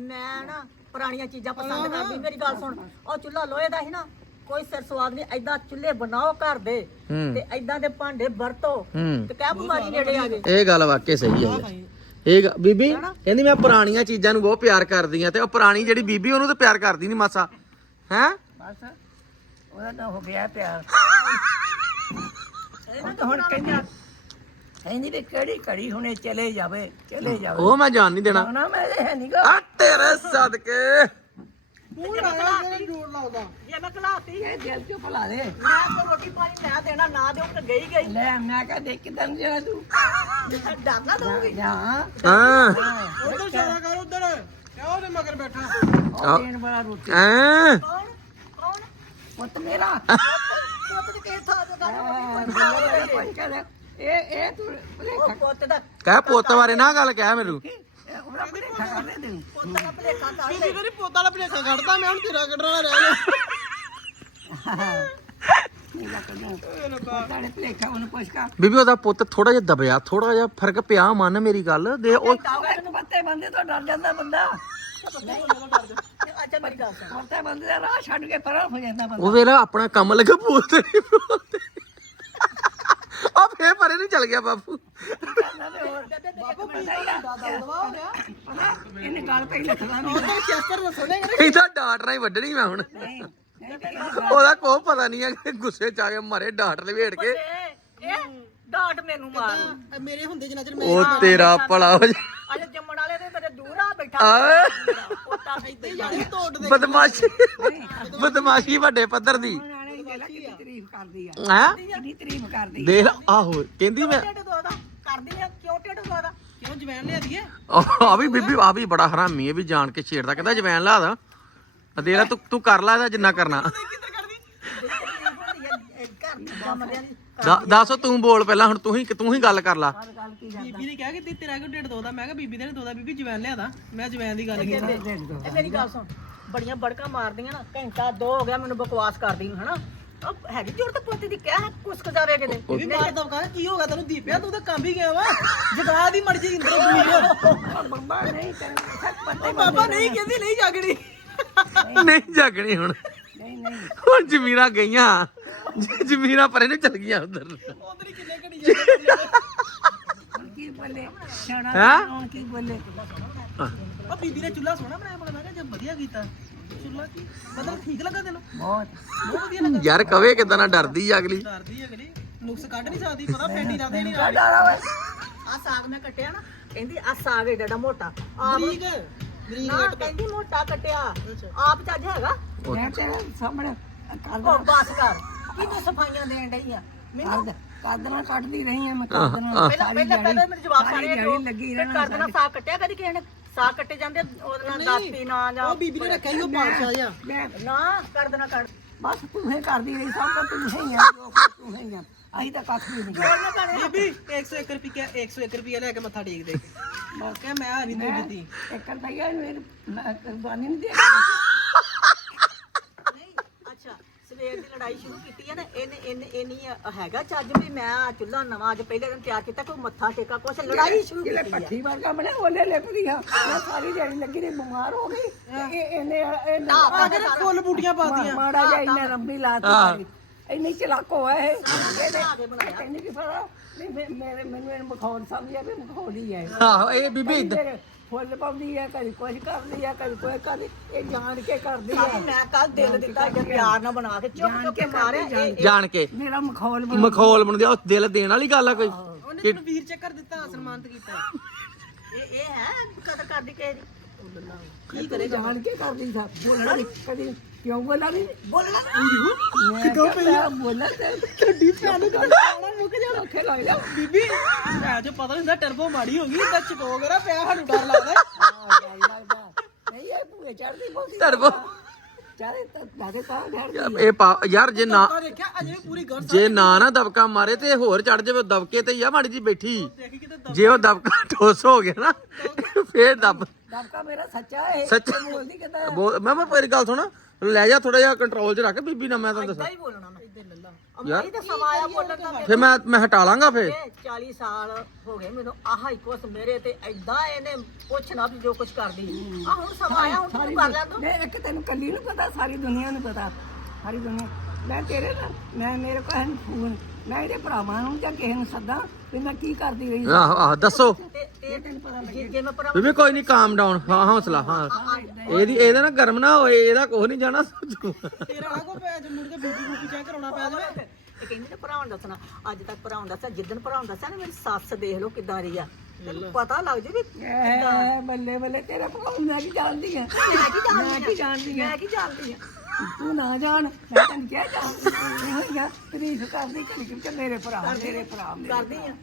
ਮੈਂ ਨਾ ਪੁਰਾਣੀਆਂ ਚੀਜ਼ਾਂ ਪਸੰਦ ਕਰਦੀ। ਮੇਰੀ ਗੱਲ ਸੁਣ ਉਹ ਚੁੱਲ੍ਹਾ ਲੋਹੇ ਦਾ ਸੀ ਨਾ ਕੋਈ ਸਿਰ ਸਵਾਦ ਨਹੀਂ ਐਦਾਂ ਚੁੱਲ੍ਹੇ ਬਣਾਓ ਘਰ ਦੇ ਤੇ ਐਦਾਂ ਦੇ ਭਾਂਡੇ ਵਰਤੋ ਤੇ ਕਹਿ ਬਿਮਾਰੀ ਨੇੜੇ ਆ ਗਏ ਇਹ ਗੱਲ ਵਾਕਿਆ ਸਹੀ ਹੈ। ਇਹ ਗ- ਬੀਬੀ ਕਹਿੰਦੀ ਮੈਂ ਪੁਰਾਣੀਆਂ ਚੀਜ਼ਾਂ ਨੂੰ ਬਹੁਤ ਪਿਆਰ ਕਰਦੀ ਆ ਤੇ ਉਹ ਪੁਰਾਣੀ ਜਿਹੜੀ ਬੀਬੀ ਉਹਨੂੰ ਤਾਂ ਪਿਆਰ ਕਰਦੀ ਨਹੀਂ ਮਾਸਾ। ਹੈ? ਬਸ ਉਹਦਾ ਤਾਂ ਹੋ ਗਿਆ ਪਿਆਰ। ਉਹ ਤਾਂ ਹੁਣ ਕਹਿੰਦਾ ਕਹਿੰਦੀ ਵੀ ਕਿਹੜੀ ਘੜੀ ਹੁਣੇ ਚਲੇ ਜਾਵੇ ਚਲੇ ਜਾਵੇ। ਉਹ ਮੈਂ ਜਾਣ ਨਹੀਂ ਦੇਣਾ। ਨਾ ਮੈਂ ਇਹ ਹੈ ਨਹੀਂਗਾ ਆ ਤੇਰੇ ਸਦਕੇ। ਤੂੰ ਲਾਇਆ ਜਿਹੜਾ ਜੋੜ ਲਾਉਂਦਾ। ਜੇ ਮੈਂ ਕਲਾਤੀ। ਇਹ ਦਿਲ ਚੋਂ ਭੁਲਾ ਦੇ। ਮੈਂ ਤਾਂ ਰੋਟੀ ਪਾਣੀ ਮੈਂ ਦੇਣਾ ਨਾ ਦਿਓ ਤੇ ਗਈ ਗਈ। ਲੈ ਮੈਂ ਕਹ ਦੇਖ ਕਿਦਾਂ ਜਿਹੜਾ ਤੂੰ। ਡਰਨਾ ਦਊਗੀ। ਜਾ ਹਾਂ। ਉਧਰ ਜਾਣਾ ਕਰ ਉਧਰ। ਕਿਉਂ ਉਹਦੇ ਮਗਰ ਬੈਠਾ? ਉਹ ਦੇਣ ਵਾਲਾ ਰੋਟੀ। ਐ। ਕੌਣ? ਕੌਣ? ਪੁੱਤ ਮੇਰਾ। ਪੁੱਤ ਦੇ ਕਿਸ ਥਾਂ ਤੇ ਗੱਲ ਕੋਈ ਚੱਲ। ਇਹ ਇਹ ਤੂੰ ਭੁਲੇਖਾ ਉਹ ਪੁੱਤ ਦਾ ਕਹਿ ਪੁੱਤ ਬਾਰੇ ਨਾ ਗੱਲ ਕਹਿ ਮੈਨੂੰ। ਇਹ ਉਹਦਾ ਭੁਲੇਖਾ ਕਰ ਦੇ ਤੈਨੂੰ। ਪੁੱਤ ਦਾ ਭਲੇਖਾ ਕਰ ਬੀਬੀ ਮੇਰੀ ਪੋਤਾ ਵਾਲਾ ਭਲੇਖਾ ਕੱਢਦਾ? ਮੈਂ ਹੁਣ ਤੇਰਾ ਕੱਢਣ ਵਾਲਾ ਰਹਿ ਗਿਆ। ਨਹੀਂ ਲੱਗਦਾ ਪੋਤਾ ਨੇ ਭੁਲੇਖਾ ਉਹਨੂੰ ਪੁੱਛ ਕਾ ਬੀਬੀ ਉਹਦਾ ਪੁੱਤ ਥੋੜਾ ਜਿਹਾ ਦਬਿਆ ਥੋੜਾ ਜਿਹਾ ਫ਼ਰਕ ਪਿਆ ਮੰਨ ਮੇਰੀ ਗੱਲ। ਦੇ ਉਹ ਪੱਤੇ ਬੰਦੇ ਤੋਂ ਡਰ ਜਾਂਦਾ ਬੰਦਾ। ਅੱਛਾ ਮੇਰੀ ਗੱਲ ਸੁਣ। ਪੱਤੇ ਬੰਦੇ ਦਾ ਰਾਹ ਛੱਡ ਕੇ ਪਰਾਂ ਹੋ ਜਾਂਦਾ ਬੰਦਾ। ਉਹ ਵੇਲਾ ਆਪਣਾ ਕੰਮ ਲੱਗਾ ਬੋਲਦੇ ਨਹੀਂ ਬੋਲਦੇ। ਆ ਫੇਰ ਪਰੇ ਨਹੀਂ ਚੱਲ ਗਿਆ ਬਾਪੂ। ਬਾਬੂ ਪਤਾ ਹੀ ਆ ਪਤਾ ਇਹਨੇ ਗੱਲ ਪਈ ਲਿਖਦਾ ਨਹੀਂ ਉਹਦਾ ਚੈਸਟਰ ਦੱਸਣੇ ਇਹਦਾ ਡਾਂਟਣਾ ਹੀ ਵੱਢਣੀ ਮੈਂ ਹੁਣ। ਉਹਦਾ ਕੋਈ ਪਤਾ ਨਹੀਂ ਹੈ ਕਿ ਗੁੱਸੇ ਚ ਆ ਕੇ ਮਾਰੇ ਡਾਂਟ ਲਵੇੜ ਕੇ। ਡਾਟ ਮੈਨੂੰ ਮਾਰ। ਮੇਰੇ ਹੁੰਦੇ ਜਿੰਨਾ ਚਿਰ ਮੈਂ ਉਹ ਤੇਰਾ ਭਲਾ ਹੋ ਜਾ। ਅਜੇ ਜੰਮਣ ਵਾਲੇ ਤੇ ਮੇਰੇ ਦੂਰ ਆ ਬੈਠਾ। ਆਏ ਪੋਤਾ ਇੱਥੇ ਜਾਣੇ ਤੋੜ ਦੇ। ਬਦਮਾਸ਼ੀ। ਬਦਮਾਸ਼ੀ ਵੱਡੇ ਪੱਧਰ ਦੀ। ਕਿੰਨੀ ਤਾਰੀਫ ਕਰਦੀ ਆ। ਹੈ? ਕਿੰਨੀ ਤਾਰੀਫ ਕਰਦੀ ਦੇਖ ਆਹੋ ਕਹਿੰਦੀ ਮੈਂ ਢਿੱਡ ਦੋਦਾ ਕਰਦੀ ਆ? ਕਿਉਂ ਢਿੱਡ ਦੋਦਾ ਕਿਉਂ ਜਵੈਨ ਲਿਆ ਦੀਏ ਆ ਵੀ ਬੀਬੀ ਆ ਵੀ ਬੜਾ ਹਰਾਮੀ ਹੈ ਵੀ ਜਾਣ ਕੇ ਛੇੜਦਾ। ਕਹਿੰਦਾ ਜਵੈਨ ਲਾ ਦਾ। ਆ ਦੇ ਲੈ ਤੂੰ ਤੂੰ ਕਰ ਲੈ ਇਹਦਾ ਜਿੰਨਾ ਕਰਨਾ। ਘਰ ਦੀ ਦੀ ਦ- ਦੱਸ ਤੂੰ ਬੋਲ ਪਹਿਲਾਂ ਹੁਣ ਤੂੰ ਹੀ ਤੂੰ ਹੀ ਗੱਲ ਕਰ ਲਾ। ਗੱਲ ਕੀ ਬੀਬੀ ਨੇ ਕਿਹਾ ਕਿ ਤੇ ਤੇਰਾ ਕਿਉਂ ਢਿੱਡ ਦੋਦਾ ਮੈਂ ਕਿਹਾ ਬੀਬੀ ਦੇ ਨੇ ਦੋਦਾ ਬੀਬੀ ਜਵੈਨ ਲਿਆਦਾ। ਮੈਂ ਜਵੈਨ ਦੀ ਗੱਲ ਕੀਤੀ ਦੇ ਦੋ ਇਹ ਮੇਰੀ ਗੱਲ ਸੁਣ। ਬੜੀਆਂ ਬੜਕਾ ਮਾਰਦੀਆਂ ਨਾ। ਘੰਟਾ ਦੋ ਹੋ ਗਿਆ ਮੈਨੂੰ ਬਕਵਾਸ ਕਰਦੀ ਨੂੰ ਹਨਾ? ਉਹ ਹੈਗੀ ਜ਼ਰੂਰਤ ਪੋਤੀ ਦੀ ਕਹਿ ਕੁਛ ਕੁ ਜਾਵੇ ਕਿਤੇ। ਬੀਬੀ ਮਾਰਦਾ ਕਹਾ ਕੀ ਹੋ ਗਿਆ ਤੈਨੂੰ? ਦੀਪਿਆ ਤੂੰ ਤਾਂ ਕੰਮ ਹੀ ਗਿਆ ਵਾ। ਜਗਾ ਦੀ ਮਰਜ਼ੀ ਇੰਦਰੋਂ ਜ਼ਮੀਰ ਬੰਬਾ ਨਹੀਂ ਤੈਨੂੰ ਸੱਚ ਪੱਤੇ ਬਾਬਾ ਨਹੀਂ ਕਹਿੰਦੀ ਨਹੀਂ ਜਾਗਣੀ। ਨਹੀਂ ਜਾਗਣੀ ਹੁਣ। ਨਹੀਂ ਨਹੀਂ। ਹੁਣ ਜ਼ਮੀਰਾਂ ਗਈਆਂ। ਜ਼ਮੀਰਾਂ ਪਰੇ ਨੂੰ ਚਲ ਗਈਆਂ ਉਧਰ। ਉਧਰ ਹੀ ਕਿੰਨੇ ਘੜੀ ਕੀ ਬੋਲੇ? ਸਿਆਣਾ ਕੀ ਬੋਲੇ? ਆ ਬੀਬੀ ਨੇ ਚੁੱਲ੍ਹਾ ਸੋਹਣਾ ਬਣਾਇਆ ਬੜਾ ਮੈਂ ਕਿਹਾ ਜੇ ਵਧੀਆ ਕੀਤਾ। ਚੁੱਲ੍ਹਾ ਕੀ? ਮਤਲਬ ਠੀਕ ਲੱਗਾ ਤੈਨੂੰ? ਬਹੁਤ। ਬਹੁਤ ਵਧੀਆ ਲੱਗਾ। ਯਾਰ ਕਵੇ ਕਿਦਾਂ ਨਾ ਡਰਦੀ ਆ ਅਗਲੀ। ਡਰਦੀ ਹੈ ਅਗਲੀ। ਨੁਕਸ ਕੱਢ ਨਹੀਂ ਸਕਦੀ ਪਤਾ ਫੈਂਡੀ ਲਾਦੇ ਨਹੀਂ ਡਾਰਾ ਓਏ। ਆ ਸਾਗ ਮੈਂ ਕੱਟਿਆ ਨਾ ਕਹਿੰਦੀ ਆ ਸਾਗ ਏਡਾ ਏਡਾ ਮੋਟਾ। ਆਪ ਬਰੀਕ ਬਰੀਕ ਨਾ ਕਹਿੰਦੀ ਮੋਟਾ ਕੱਟਿਆ। ਆਪ ਚੱਜ ਹੈਗਾ। ਮੈਂ ਤੇਰੇ ਸਾਹਮਣੇ ਉਹ ਕਰਦਾ ਬਸ ਕਰ ਕਿਹਨੂੰ ਸਫਾਈਆਂ ਦੇਣ ਡਈ ਆ? ਮੈਨੂੰ ਕਾਦਨਾ ਕੱਢਦੀ ਰਹੀ ਆ ਮੈਂ ਕਾਦਨਾ ਪਹਿਲਾਂ ਪਹਿਲਾਂ ਪਹਿਲਾਂ ਮੈਨੂੰ ਜਵਾਬ ਸਾਰੇ ਦਿਹਾੜੀ ਲੱਗੀ ਰਹਿਣਾ ਕਰ ਦੇਣਾ ਸਾਗ ਕੱਟਿਆ ਕਦੀ ਕਿਸੇ ਨੇ? ਸਾਗ ਕੱਟੇ ਜਾਂਦੇ ਉਹਦੇ ਨਾਲ ਦਾਤੀ ਨਾ ਜਾਂ ਉਹ ਬੀਬੀ ਨੇ ਰੱਖਿਆ ਹੀ ਉਹ ਬਾਦਸ਼ਾਹ ਜਿਹਾ। ਮੈਂ ਨਾ ਕਰ ਦੇਣਾ ਕਰ। ਬਸ ਤੂੰ ਹੀ ਕਰਦੀ ਰਹੀ ਸਭ ਕੁਝ ਤੂੰ ਹੀ ਆ ਜੋ ਕੁਛ ਤੂੰ ਹੀ ਆ। ਅਸੀਂ ਤਾਂ ਕੱਖ ਵੀ ਨਹੀਂ ਕਰਨਾ ਕਰਨਾ ਬੀਬੀ 101 ਰੁਪਏ 101 ਰੁਪਏ ਲੈ ਕੇ ਮੱਥਾ ਟੇਕ ਦੇ ਮੈਂ ਕਿਹਾ ਮੈਂ ਆ ਨਹੀਂ ਦਿੱਤੀ ਇੱਕ ਰੁਪਈਆ ਨੂੰ ਇਹ ਮੈਂ ਕੁਰਬਾਨੀ ਨਹੀਂ ਦੇ ਸਵੇਰ ਦੀ ਲੜਾਈ ਸ਼ੁਰੂ ਕੀਤੀ ਹੈ ਨਾ ਇਹਨੇ ਇਹਨੇ ਇਹਨੀ ਹੈਗਾ ਚੱਜ ਵੀ ਮੈਂ ਆਹ ਚੁੱਲ੍ਹਾ ਨਵਾਂ ਅੱਜ ਪਹਿਲੇ ਦਿਨ ਤਿਆਰ ਕੀਤਾ ਕੋਈ ਮੱਥਾ ਟੇਕਾ ਕੁਛ ਲੜਾਈ ਸ਼ੁਰੂ ਜਿਹੜੇ ਕੀਤੀ ਹੈ ਪੱਠੀ ਵਰਗਾ ਬਣਿਆ ਉਹਨੇ ਲਿਪਦੀ ਆ ਮੈਂ ਸਾਰੀ ਦਿਹਾੜੀ ਲੱਗੀ ਰਹੀ ਬਿਮਾਰ ਹੋ ਗਈ। ਤੇ ਇਹ ਇਹਨੇ ਇਹ ਅਗਰ ਫੁੱਲ ਬੂਟੀਆਂ ਪਾਦੀਆਂ ਮਾੜਾ ਜਿਹਾ ਇਹਨੇ ਰੰਬੀ ਲਾਤੀ ਇੰਨੀ ਚਲਾਕੋ ਹੈ ਇਹ। ਇਹਨੇ ਕਹਿੰਦੀ ਕਿ ਫੜਾ ਨਹੀਂ ਮੈਂ- ਮੇਰੇ ਮੈਨੂੰ ਇਹਨੂੰ ਮਖੌਲ ਸਮਝਿਆ ਵੀ ਮਖੌਲ ਹੀ ਹੈ। ਆਹੋ ਇਹ ਬੀਬੀ ਇਦਾਂ ਮੇਰੇ ਫੁੱਲ ਪਾਉਂਦੀ ਹੈ ਕਦੀ ਕੁਛ ਕਰਦੀ ਹੈ ਕਦੀ ਕੋਈ ਕਰਦੀ ਇਹ ਜਾਣ ਕੇ ਕਰਦੀ ਹੈ ਮੈਂ ਕੱਲ ਦਿਲ ਦਿੱਤਾ ਜੇ ਪਿਆਰ ਨਾਲ ਬਣਾ ਕੇ ਚੁੱਪ ਚੁੱਪ ਕੇ ਮਾਰਿਆ ਜਾਣ ਕੇ। ਮੇਰਾ ਮਖੌਲ ਬਣ- ਮਖੌਲ ਬਣਦੇ ਉਹ ਦਿਲ ਦੇਣ ਵਾਲੀ ਗੱਲ ਆ ਕੋਈ। ਉਹਨੇ ਤੈਨੂੰ ਵੀਰ ਚੱਕਰ ਦਿੱਤਾ ਸਨਮਾਨਿਤ ਕੀਤਾ। ਇਹ ਇਹ ਹੈ ਕਦਰ ਕਰਦੀ ਦੀ। ਕੀ ਕਰੇ ਜਾਣ ਕੇ ਕਰਦੀ ਸਾ ਬੋਲਣਾ ਕਦੀ ਕਿਉਂ ਬੋਲਾ ਨਹੀਂ? ਬੋਲਣਾ ਮੈਂ ਕਿਉਂ ਪਹਿਲਾਂ ਬੋਲਾ ਤੇ। ਛੱਡੀ ਭੈਣ ਨੂੰ ਕਾਲਾ ਮੁੱਕ ਜਾ ਰੱਖੇ ਲੱਗ ਜਾ। ਬੀਬੀ ਮੈਂ ਜੋ ਪਤਾ ਨਹੀਂ ਹੁੰਦਾ ਟਰਬੋ ਮਾੜੀ ਹੋ ਗਈ ਤਾਂ ਚਕੋ ਕਰਾ ਪਿਆ ਸਾਨੂੰ ਡਰ ਲੱਗਦਾ। ਨਹੀਂ ਇਹ ਭੂਏ ਚੜਦੀ ਬੋਲਦੀ ਧਰਬੋ ਚਾਰੇ ਤਾਂ ਦਾਦੇ ਤਾਂ ਘਰ ਇਹ ਪਾ- ਯਾਰ ਜੇ ਨਾ ਵੀ ਜੇ ਦਬਕਾ ਮਾਰੇ ਤੇ ਹੋਰ ਚੜ ਜਾਵੇ ਦਬਕੇ ਤੇ ਹੀ ਆ ਮਾੜੀ ਜੀ ਬੈਠੀ। ਜੇ ਉਹ ਦਬਕਾ ਠੋਸ ਹੋ ਗਿਆ ਨਾ ਫੇਰ ਦਬ ਦਬਕਾ ਮੇਰਾ ਸੱਚਾ ਹੈ ਸੱਚਾ। ਇਹ ਬੋਲਦੀ ਕਿਦਾਂ ਬੋਲ- ਮੈਂ ਮੈਂ ਮੇਰੀ ਗੱਲ ਸੁਣ। ਲੈ ਜਾ ਥੋੜਾ ਜਿਹਾ ਕੰਟਰੋਲ 'ਚ ਰੱਖ ਬੀਬੀ ਨਾ ਮੈਂ ਏਦਾਂ ਦੱਸਾਂ। ਹੀ ਬੋਲਣਾ ਮੈਂ। ਅਮਾਈ ਤਾਂ ਸਮਾਂ ਆਇਆ ਬੋਲਣ ਦਾ ਫੇਰ ਮੈਂ ਮੈਂ ਹਟਾ ਲਾਂਗਾ ਫੇਰ। ਇਹ 40 ਸਾਲ ਹੋ ਗਏ ਮੈਨੂੰ ਆਹ ਹੀ ਕੁਛ ਮੇਰੇ ਤੇ ਐਦਾਂ ਇਹਨੇ ਪੁੱਛਣਾ ਵੀ ਜੋ ਕੁਛ ਕਰਦੀ। ਆ ਹੁਣ ਸਮਾਂ ਆਇਆ ਹੁਣ ਤੂੰ ਕਰ ਲੈ ਤੂੰ। ਮੈਂ ਇੱਕ ਤੈਨੂੰ ਕੱਲੀ ਨੂੰ ਪਤਾ ਸਾਰੀ ਦੁਨੀਆ ਨੂੰ ਪਤਾ ਸਾਰੀ ਦੁਨੀਆ। ਮੈਂ ਤੇਰੇ ਨਾਲ ਮੈਂ ਮੇਰੇ ਕੋਲ ਹੈ ਨੀ ਫੋਨ ਮੈਂ ਇਹਦੇ ਭਰਾਵਾਂ ਨੂੰ ਜਾਂ ਕਿਸੇ ਨੂੰ ਸੱਦਾਂ ਵੀ ਮੈਂ ਕੀ ਕਰਦੀ ਰਹੀ ਆਹੋ ਆਹ ਦੱਸੋ। ਤੇ ਤੇ ਜੇ ਜੇ ਮੈਂ ਭਰਾ ਬੀਬੀ ਕੋਈ ਨਹੀਂ ਕਾਮ ਡਾਊਨ ਹਾਂ ਹੌਸਲਾ ਹਾਂ। ਇਹਦੀ ਇਹਦੇ ਨਾਲ ਗਰਮ ਨਾ ਹੋਏ ਇਹਦਾ ਕੁਝ ਨਹੀਂ ਜਾਣਾ ਤੇਰਾ ਨਾ ਕੋ ਪੈ ਜੇ ਮੁੜ ਕੇ ਬੀਬੀ ਬੂਬੀ ਚੈੱਕ ਕਰਾਉਣਾ ਪੈ ਜਾਵੇ ਇਹ ਕਹਿੰਦੀ ਨੇ ਭਰਾਉਣ ਦੱਸਣਾ ਅੱਜ ਤੱਕ ਭਰਾਉਣ ਦੱਸਿਆ ਜਿੱਦਣ ਭਰਾਉਣ ਦੱਸਿਆ ਨਾ ਮੇਰੀ ਸੱਸ ਦੇਖ ਲਓ ਕਿੱਦਾਂ ਰਹੀ ਆ। ਤੈਨੂੰ ਪਤਾ ਲੱਗ ਜੂ ਵੀ ਬੱਲੇ ਬੱਲੇ ਤੇਰੇ ਭਰਾ ਮੈਂ ਕੀ ਜਾਣਦੀ ਆ? ਮੈਂ ਕੀ ਜਾਣਦੀ ਮੈਂ ਕੀ ਜਾਣਦੀ ਆ? ਮੈਂ ਕੀ ਜਾਣਦੀ ਆ? ਤੂੰ ਨਾ ਜਾਣ ਮੈਂ ਤੈਨੂੰ ਕਿਹਾ ਜਾਣ। ਹੋਈਆਂ ਤਾਰੀਫ ਕਰਦੀ ਕਰੀ ਕਿ ਮੇਰੇ ਭਰਾ ਮੇਰੇ ਭਰਾ ਮੇਰੇ ਕਰਦੀ ਆ।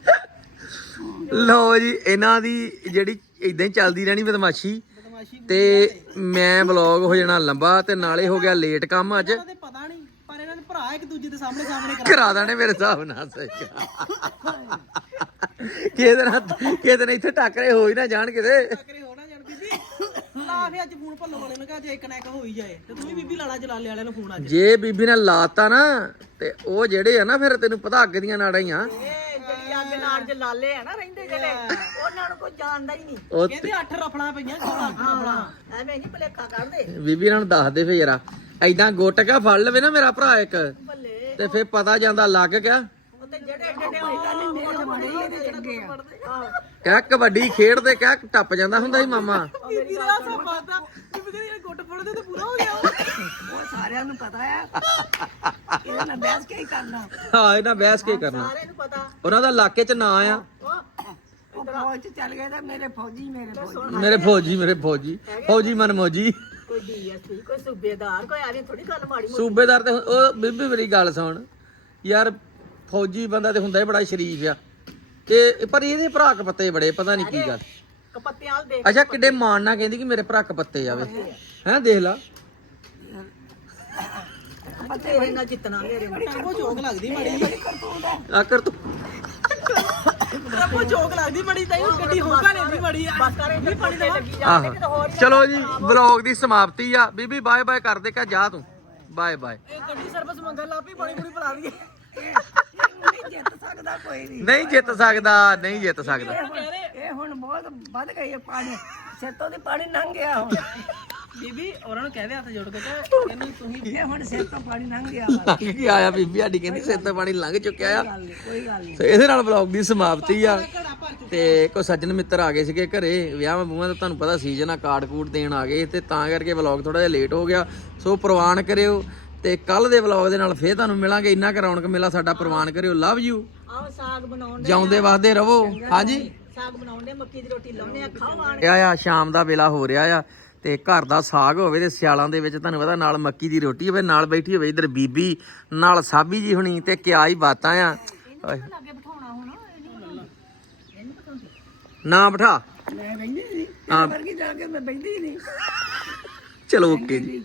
ਲਓ ਜੀ ਇਹਨਾਂ ਦੀ ਜਿਹੜੀ ਇਦਾਂ ਹੀ ਚੱਲਦੀ ਰਹਿਣੀ ਬਦਮਾਸ਼ੀ ਤੇ ਮੈਂ ਵਲੌਗ ਹੋ ਜਾਣਾ ਲੰਬਾ ਤੇ ਨਾਲੇ ਹੋ ਗਿਆ ਲੇਟ ਕੰਮ ਅੱਜ। ਇਹਨਾਂ ਦੇ ਪਤਾ ਨਹੀਂ ਪਰ ਇਹਨਾਂ ਦੇ ਭਰਾ ਇੱਕ ਦੂਜੇ ਦੇ ਸਾਹਮਣੇ ਸਾਹਮਣੇ ਕਰਾ ਕਰਾ ਦੇਣੇ ਮੇਰੇ ਹਿਸਾਬ ਨਾਲ ਸਹੀ ਕਿਹਦੇ ਨਾਲ ਕਿਹਦੇ ਨਾਲ ਇੱਥੇ ਟੱਕਰੇ ਹੋ ਹੀ ਨਾ ਜਾਣ ਕਿਤੇ। ਕਰੇ ਹੋਣਾ ਜਾਣ ਬੀਬੀ। ਲਾ ਫੇ ਅੱਜ ਫੋਨ ਭੱਲੋ ਵਾਲੇ ਨੂੰ ਕਹਾ ਜੇ ਇੱਕ ਨਾ ਇੱਕ ਹੋ ਹੀ ਜਾਏ। ਤੇ ਤੂੰ ਵੀ ਬੀਬੀ ਲਾਲਾ ਜਲਾਲੇ ਵਾਲਿਆਂ ਨੂੰ ਫੋਨ ਅੱਜ। ਜੇ ਬੀਬੀ ਨੇ ਲਾਤਾ ਨਾ ਤੇ ਉਹ ਜਿਹੜੇ ਆ ਨਾ ਫਿਰ ਤੈਨੂੰ ਪਤਾ ਅੱਗ ਦੀਆਂ ਨਾੜਾਂ ਹੀ ਆ। ਇਹ ਜਿਹੜੀ ਅੱਗ ਨਾਲ ਜਲਾਲੇ ਆ ਨਾ ਰਹਿੰਦੇ ਜਿਹੜੇ ਉਹਨਾਂ ਨੂੰ ਕੋਈ ਜਾਣਦਾ ਹੀ ਨਹੀਂ। ਉਹ ਕਹਿੰਦੇ ਅੱਠ ਰਫਲਾਂ ਪਈਆਂ ਚੋਲਾ ਅੱਠ ਰਫਲਾਂ। ਐਵੇਂ ਨਹੀਂ ਭਲੇਖਾ ਕਰਦੇ। ਬੀਬੀ ਨਾਲ ਦੱਸ ਦੇ ਫੇ ਯਾਰਾ। ਐਦਾਂ ਗੁੱਟ ਕੇ ਫੜ ਲਵੇ ਨਾ ਮੇਰਾ ਭਰਾ ਇੱਕ। ਤੇ ਫੇ ਪਤਾ ਜਾਂਦਾ ਲੱਗ ਗਿਆ। ਉਹ ਤੇ ਜਿਹੜੇ ਏਡੇ ਏਡੇ ਉਹ ਮੇਰੇ ਬੜੇ ਇਹਦੇ ਚੰਗੇ ਆ। ਕਹਿ ਕਬੱਡੀ ਖੇਡਦੇ ਕਹਿ ਟੱਪ ਜਾਂਦਾ ਹੁੰਦਾ ਸੀ ਮਾਮਾ। ਬੀਬੀ ਦਾ ਸਭ ਪਤਾ ਬੀਬੀ ਕਹਿੰਦੀ ਇਹ ਗੁੱਟ ਫੜਦੇ ਤੇ ਪੂਰਾ ਹੋ ਗਿਆ ਉਹ। ਉਹ ਸਾਰਿਆਂ ਨੂੰ ਪਤਾ ਆ। ਇਹਦੇ ਨਾਲ ਬਹਿਸ ਕੇ ਹੀ ਕਰਨਾ? ਹਾਂ ਇਹਨਾਂ ਬਹਿਸ ਕੇ ਕਰਨਾ? ਸਾਰਿਆਂ ਨੂੰ ਪਤਾ। ਉਹਨਾਂ ਦਾ ਇਲਾਕੇ 'ਚ ਨਾਂ ਆ। ਉਹ ਉਹ ਫੌਜ ਚ ਚੱਲ ਗਏ ਤਾਂ ਮੇਰੇ ਫੌਜੀ ਮੇਰੇ ਫੌਜੀ। ਮੇਰੇ ਫੌਜੀ ਮੇਰੇ ਫੌਜੀ। ਫੌਜੀ ਮਨ ਮੌਜੀ ਕੋਈ ਡੀਐਸਪੀ ਕੋਈ ਸੂਬੇਦਾਰ ਕੋਈ ਐਵੇਂ ਥੋੜੀ ਗੱਲ ਮਾੜੀ ਮੋਟੀ। ਸੂਬੇਦਾਰ ਤੇ ਉਹ ਬੀਬੀ ਮੇਰੀ ਗੱਲ ਸੁਣ। ਯਾਰ ਫੌਜੀ ਬੰਦਾ ਤੇ ਹੁੰਦਾ ਹੀ ਬੜਾ ਸ਼ਰੀਫ ਆ। ਤੇ ਪਰ ਇਹਦੇ ਭਰਾ ਕਪੱਤੇ ਬੜੇ ਪਤਾ ਨਹੀਂ ਕੀ ਗੱਲ। ਕਪੱਤਿਆਂ ਵਾਲ ਦੇਖ ਅੱਛਾ ਕਿੱਡੇ ਮਾਣ ਨਾਲ ਕਹਿੰਦੀ ਕਿ ਮੇਰੇ ਭਰਾ ਕਪੱਤੇ ਜਾਵੇ ਹੈਂ ਦੇਖ ਲਾ। ਪੱਤੇ ਹੋਏ ਨਾ ਜਿੱਤਣਾ ਮੇਰੇ ਟਰਬੋ ਚੋਕ ਲੱਗਦੀ ਮੜੀ। ਆਕਰ ਤੂੰ। ਟਰਬੋ ਚੋਕ ਲੱਗਦੀ ਮੜੀ ਤਾਂ ਇਹ ਗੱਡੀ ਹੋਕਾ ਲੈਂਦੀ ਮੜੀ ਆ। ਬਸ ਕਰ ਇੰਨੀ ਪਾਣੀ ਤੇ ਲੱਗੀ ਜਾਂਦੇ ਕਿਤੇ ਹੋਰ ਆਹ ਚਲੋ ਜੀ ਵਲੌਗ ਦੀ ਸਮਾਪਤੀ ਆ। ਬੀਬੀ ਬਾਏ ਬਾਏ ਕਰ ਦੇ ਕਾ ਜਾ ਤੂੰ। ਬਾਏ ਬਾਏ ਇਹ ਗੱਡੀ ਸਰਵਿਸ ਮੰਗਣ ਲੱਪੀ ਪਾਣੀ ਪੂਰੀ ਪਿਲਾ ਦਈਏ ਨਹੀਂ ਜਿੱਤ ਸਕਦਾ ਕੋਈ ਨਹੀਂ ਨਹੀਂ ਜਿੱਤ ਸਕਦਾ ਨਹੀਂ ਜਿੱਤ ਸਕਦਾ। ਇਹ ਹੁਣ ਬਹੁਤ ਵੱਧ ਗਈ ਹੈ ਪਾਣੀ। ਸਿਰ ਤੋਂ ਦੀ ਪਾਣੀ ਲੰਘ ਗਿਆ ਹੁਣ। ਬੀਬੀ ਉਹਨਾਂ ਨੂੰ ਕਹਦੇ ਹੱਥ ਜੋੜ ਕੇ ਕਿ ਇਹਨੂੰ ਤੁਸੀਂ ਇਹ ਹੁਣ ਸਿਰ ਤੋਂ ਪਾਣੀ ਲੰਘ ਗਿਆ। ਵਾ। ਕੀ ਕੀ ਆਇਆ ਬੀਬੀ ਸਾਡੀ ਕਹਿੰਦੀ ਸਿਰ ਤੇ ਪਾਣੀ ਲੰਘ ਚੁੱਕਿਆ ਆ। ਗੱਲ ਨੀ, ਕੋਈ ਗੱਲ ਨਹੀਂ। ਤੇ ਇਹਦੇ ਨਾਲ ਵਲੌਗ ਦੀ ਸਮਾਪਤੀ ਆ। ਤੇ ਕੋ ਸੱਜਣ ਮਿੱਤਰ ਆ ਗਏ ਸੀਗੇ ਘਰੇ ਵਿਆਹ ਬੂਹਾਂ ਦਾ ਤੁਹਾਨੂੰ ਪਤਾ ਸੀਜ਼ਨ ਆ ਕਾਰਡ ਕੂਡ ਦੇਣ ਆ ਗਏ ਤੇ ਤਾਂ ਕਰਕੇ ਵਲੌਗ ਥੋੜਾ ਜਿਹਾ ਲੇਟ ਹੋ ਗਿਆ। ਸੋ ਪ੍ਰਵਾਨ ਕਰਿਓ। ਤੇ ਕੱਲ ਦੇ ਵਲੌਗ ਦੇ ਨਾਲ ਫੇਰ ਤੁਹਾਨੂੰ ਮਿਲਾਂਗੇ। ਇੰਨਾ ਕੁ ਰੌਣਕ ਮੇਲਾ ਸਾਡਾ ਪ੍ਰਵਾਨ ਕਰਿਓ। ਲਵ ਯੂ ਆਹ ਸਾਗ ਬਣਾਉਣ ਦੇ ਜਿਉਂਦੇ ਵਾਸਦੇ ਰਵੋ। ਹਾਂਜੀ। ਸਾਗ ਬਣਾਉਣ ਦੇ ਮੱਕੀ ਦੀ ਰੋਟੀ ਲਾਉਣੇ ਆ ਖਾਓ ਆਣ ਇਹ ਆ ਸ਼ਾਮ ਦਾ ਵੇਲਾ ਹੋ ਰਿਹਾ ਆ ਤੇ ਘਰ ਦਾ ਸਾਗ ਹੋਵੇ ਤੇ ਸਿਆਲਾਂ ਦੇ ਵਿੱਚ ਤੁਹਾਨੂੰ ਪਤਾ ਨਾਲ ਮੱਕੀ ਦੀ ਰੋਟੀ ਹੋਵੇ ਨਾਲ ਬੈਠੀ ਹੋਵੇ ਇਧਰ ਬੀਬੀ ਨਾਲ ਸਾਬੀ ਜੀ ਹੁਣੀ ਤੇ ਕਿਆ ਹੀ ਬਾਤਾਂ ਆ। ਓਏ, ਨਾ ਬਿਠਾ। ਮੈਂ ਬੈਠੀ ਨਹੀਂ। ਹਾਂ। ਵਰਗੀ ਜਾ ਕੇ ਮੈਂ ਬੈਠੀ ਨਹੀਂ। ਚਲੋ ਓਕੇ ਜੀ।